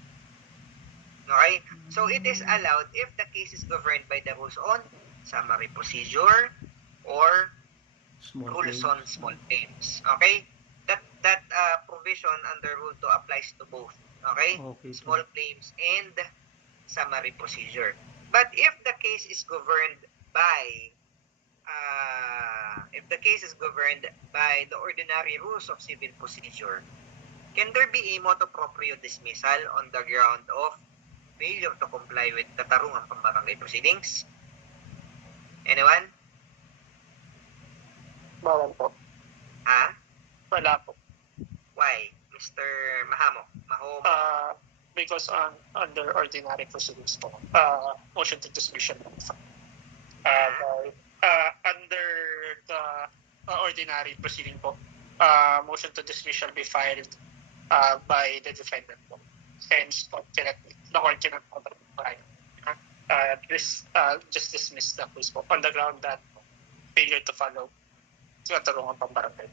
Okay? So, it is allowed if the case is governed by the rules on summary procedure or Small rules claims. on small claims. Okay? That provision under Rule 2 applies to both. Okay? Okay, Small claims and summary procedure. But if the case is governed by the ordinary rules of civil procedure, can there be a motu proprio dismissal on the ground of failure to comply with katarungang pambarangay proceedings? Anyone? Bawal po. Ha? Wala po. Why? Mr. Mahamok. Because under ordinary proceedings po, motion to dismiss siya. Under the ordinary proceeding po, motion to dismiss shall be filed by the defendant po. Hence po, the court cannot just dismiss the case po on the ground that failure to follow katarungang pambarangay.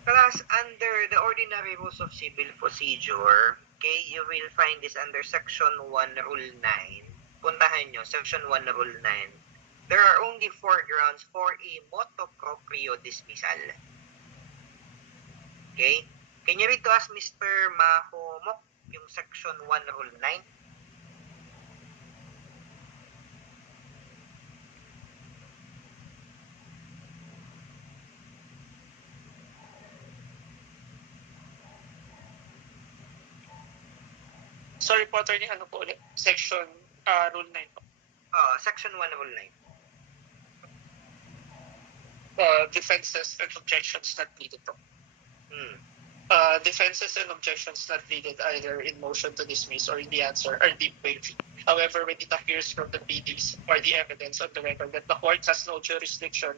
Plus, under the ordinary rules of civil procedure, okay, you will find this under Section 1, Rule 9. Puntahan nyo, Section 1, Rule 9. There are only 4 grounds for a motu proprio dismissal. Okay? Can you read to us, Mr. Mahomok, yung Section 1, Rule 9? Sorry po, attorney, ano po ulit? Section Rule 9 po. Section 1, Rule 9. Defenses and objections not needed po. defenses and objections not needed either in motion to dismiss or in the answer are deemed waived. However, when it appears from the pleadings or the evidence on the record that the court has no jurisdiction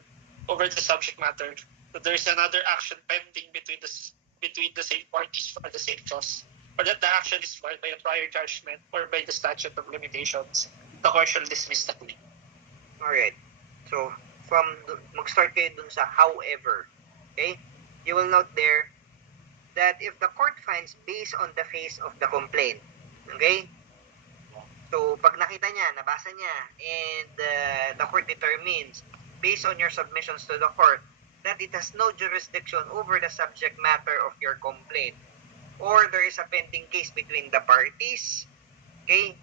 over the subject matter, that there is another action pending between the same parties for the same cause, or that the action is filed by a prior judgment or by the statute of limitations, the court shall dismiss the plea. Alright. So, mag-start kayo dun sa however. Okay? You will note there that if the court finds based on the face of the complaint, okay? So, pag nakita niya, nabasa niya, and the court determines, based on your submissions to the court, that it has no jurisdiction over the subject matter of your complaint, or there is a pending case between the parties, okay?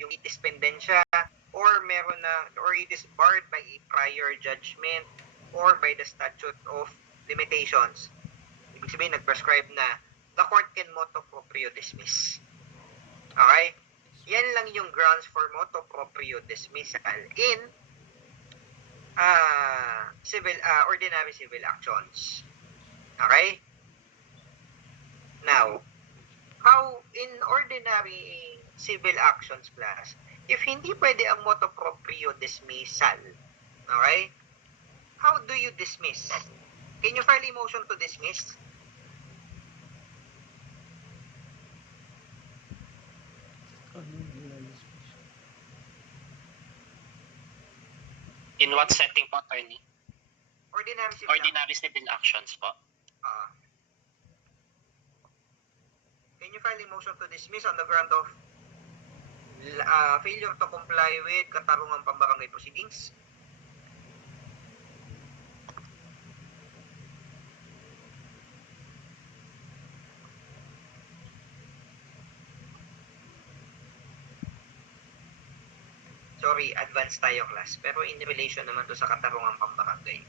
Yung it is pendensya, or it is barred by a prior judgment, or by the statute of limitations. Ibig sabihin, nag-prescribe na the court can motu proprio dismiss. Okay? Yan lang yung grounds for motu proprio dismissal in ordinary civil actions. Okay? Now, how in ordinary civil actions class, if hindi pwede ang motu proprio dismissal, okay? How do you dismiss? Can you file a motion to dismiss? In what setting po, attorney? Ordinary civil actions po. Can you file a motion to dismiss on the ground of failure to comply with katarungang pambarangay proceedings? Sorry, advance tayo class. Pero in relation naman to sa katarungang pambarangay.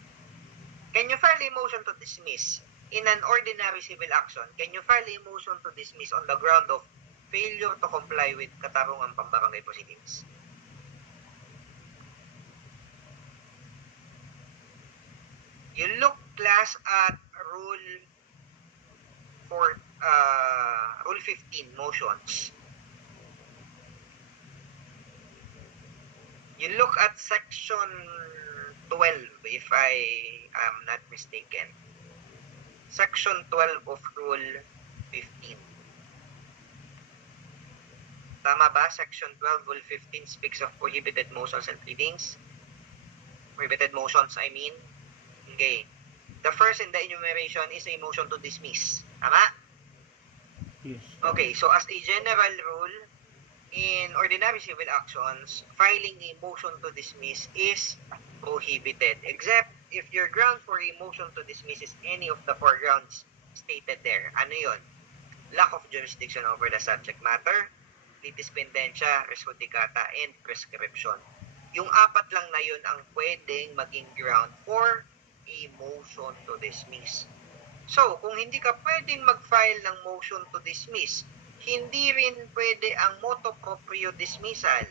Can you file a motion to dismiss in an ordinary civil action? Can you file a motion to dismiss on the ground of failure to comply with katarungang pambarangay proceedings? You look class at Rule 15 motions. You look at section 12, if I am not mistaken. Section 12 of Rule 15. Tama ba? Section 12, Rule 15 speaks of prohibited motions and pleadings. Prohibited motions, I mean. Okay. The first in the enumeration is a motion to dismiss. Tama? Yes. Okay, so as a general rule, in ordinary civil actions, filing a motion to dismiss is prohibited, except if your ground for a motion to dismiss is any of the four grounds stated there. Ano yun? Lack of jurisdiction over the subject matter, litis pendentia, res judicata, and prescription. Yung apat lang na yun ang pwedeng maging ground for a motion to dismiss. So, kung hindi ka pwedeng mag-file ng motion to dismiss, hindi rin pwede ang motu proprio dismissal.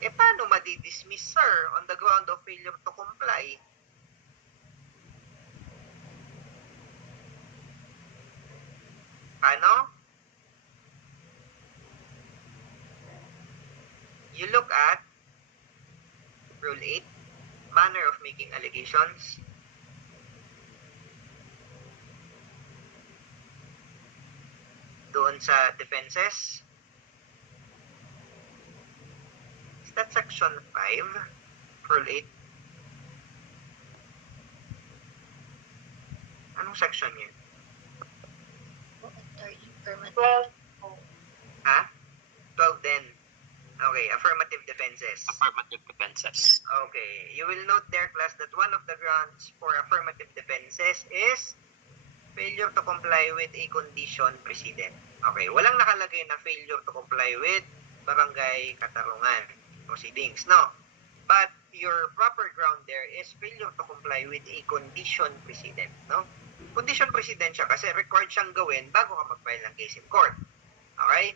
Paano madi-dismiss, sir, on the ground of failure to comply? Paano? You look at Rule 8, manner of making allegations. Doon sa defenses. Is that section 5? Rule 8? Anong section yun? Ha? 12 din. Okay, affirmative defenses. Affirmative defenses. Okay, you will note there, class, that one of the grounds for affirmative defenses is failure to comply with a condition precedent. Okay, walang nakalagay na failure to comply with barangay katarungan proceedings, no? But your proper ground there is failure to comply with a condition precedent, no? Condition precedent siya kasi required siyang gawin bago ka mag-file ng case in court. Okay?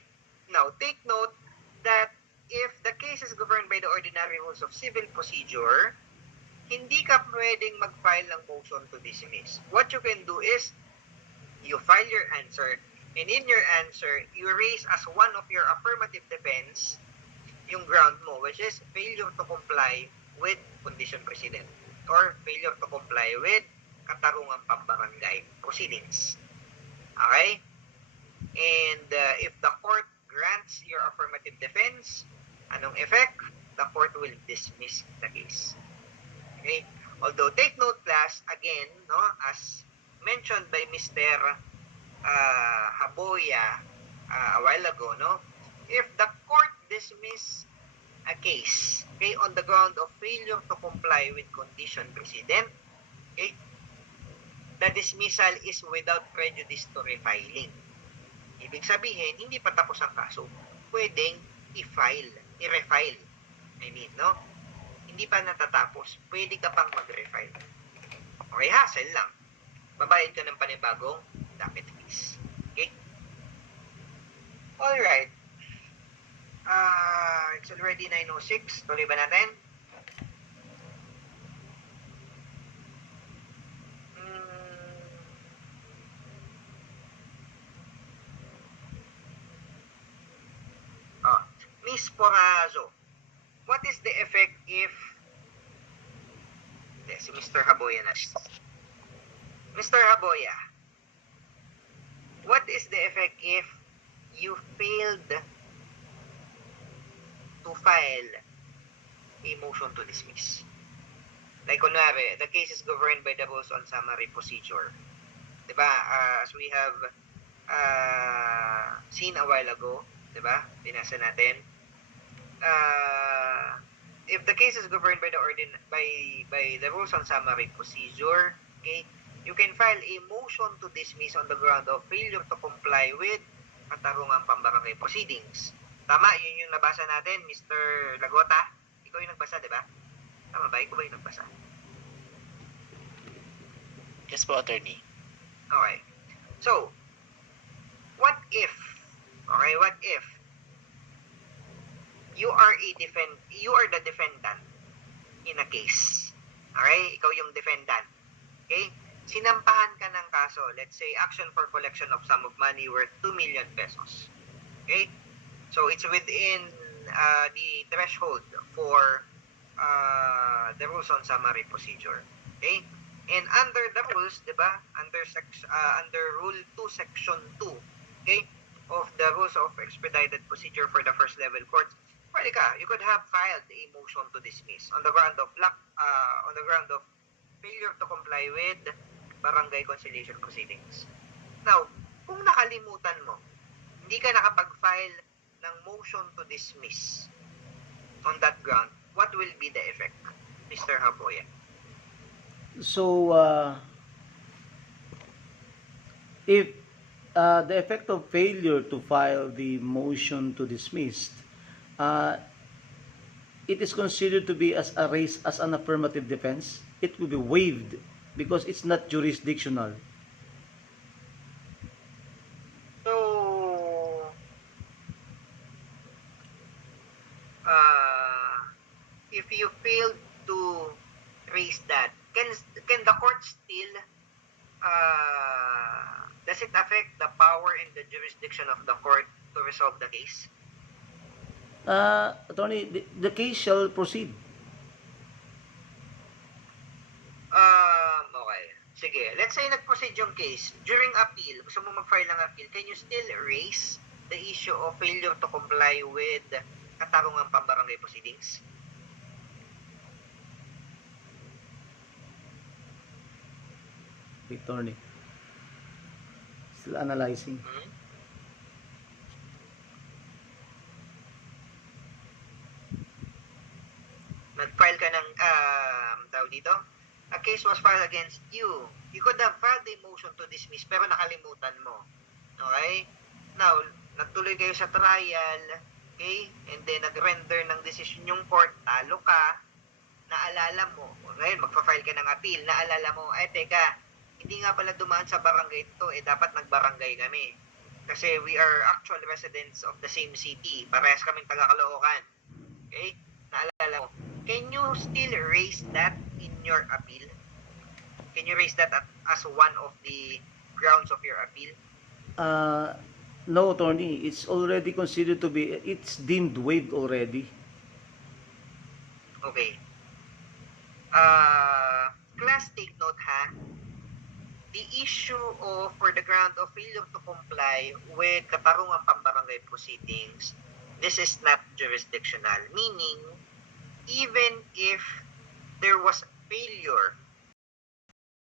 Now, take note that if the case is governed by the ordinary rules of civil procedure, hindi ka pwedeng mag-file ng motion to dismiss. What you can do is You file your answer, and in your answer, you raise as one of your affirmative defense yung ground mo, which is failure to comply with condition precedent or failure to comply with katarungang pambarangay proceedings. Okay? And if the court grants your affirmative defense, anong effect? The court will dismiss the case. Okay? Although, take note class, again, no, as mentioned by Mr. Haboya a while ago, no, if the court dismiss a case, okay, on the ground of failure to comply with condition precedent, okay, the dismissal is without prejudice to refiling. Ibig sabihin, hindi pa tapos ang kaso. Pwedeng i-refile. No? Hindi pa natatapos. Pwede ka pang mag-refile. Okay, hassle lang. Babayad ka ng panibagong docket fees. Okay? Alright. It's already 9:06. Tuloy ba natin? Miss Porazo, what is the effect if... si Mr. Haboya na. Mr. Haboya, what is the effect if you failed to file a motion to dismiss? Like, kunwari, the case is governed by the rules on summary procedure. Diba? As we have seen a while ago, diba? Binasa natin. If the case is governed by the rules on summary procedure, okay, you can file a motion to dismiss on the ground of failure to comply with katarungang pambarangay proceedings. Tama, yun yung nabasa natin, Mr. Lagota. Ikaw yung nagbasa, di ba? Tama ba? Ikaw ba yung nagbasa? Yes po, attorney. Okay. So, what if you are the defendant in a case. Okay? Ikaw yung defendant. Okay? Sinampahan ka ng kaso, let's say, action for collection of sum of money worth 2 million pesos. Okay? So, it's within the threshold for the rules on summary procedure. Okay? And under the rules, diba? Under Rule 2, Section 2, okay, of the Rules of Expedited Procedure for the First Level Courts, pwede ka, you could have filed a motion to dismiss on the ground of failure to comply with barangay conciliation proceedings. Now, kung nakalimutan mo, hindi ka nakapag-file ng motion to dismiss on that ground, what will be the effect, Mr. Haboya? So, if the effect of failure to file the motion to dismiss, it is considered to be as an affirmative defense, it will be waived because it's not jurisdictional. So, if you fail to raise that, can the court still, does it affect the power and the jurisdiction of the court to resolve the case? Attorney, the case shall proceed. Okay. Sige. Let's say nag-proceed yung case. During appeal, gusto mo mag-file ng appeal, can you still raise the issue of failure to comply with katarungang pambarangay proceedings? Attorney. Still analyzing. Nag-file ka ng tawag dito, a case was filed against you. You could have filed a motion to dismiss pero nakalimutan mo. Okay? Now, nagtuloy kayo sa trial, okay? And then nag-render ng decision yung court, talo ka, naalala mo, okay? Magpa-file ka ng appeal, naalala mo, ay teka, hindi nga pala dumaan sa barangay ito, dapat nagbarangay kami. Kasi we are actual residents of the same city. Parehas kaming taga-Caloocan. Okay? Naalala mo. Can you still raise that in your appeal? Can you raise that as one of the grounds of your appeal? No, attorney, it's already considered to be, it's deemed waived already. Okay. Class, take note ha. The issue of for the ground of failure to comply with katarungang pambarangay proceedings, this is not jurisdictional. Meaning, even if there was failure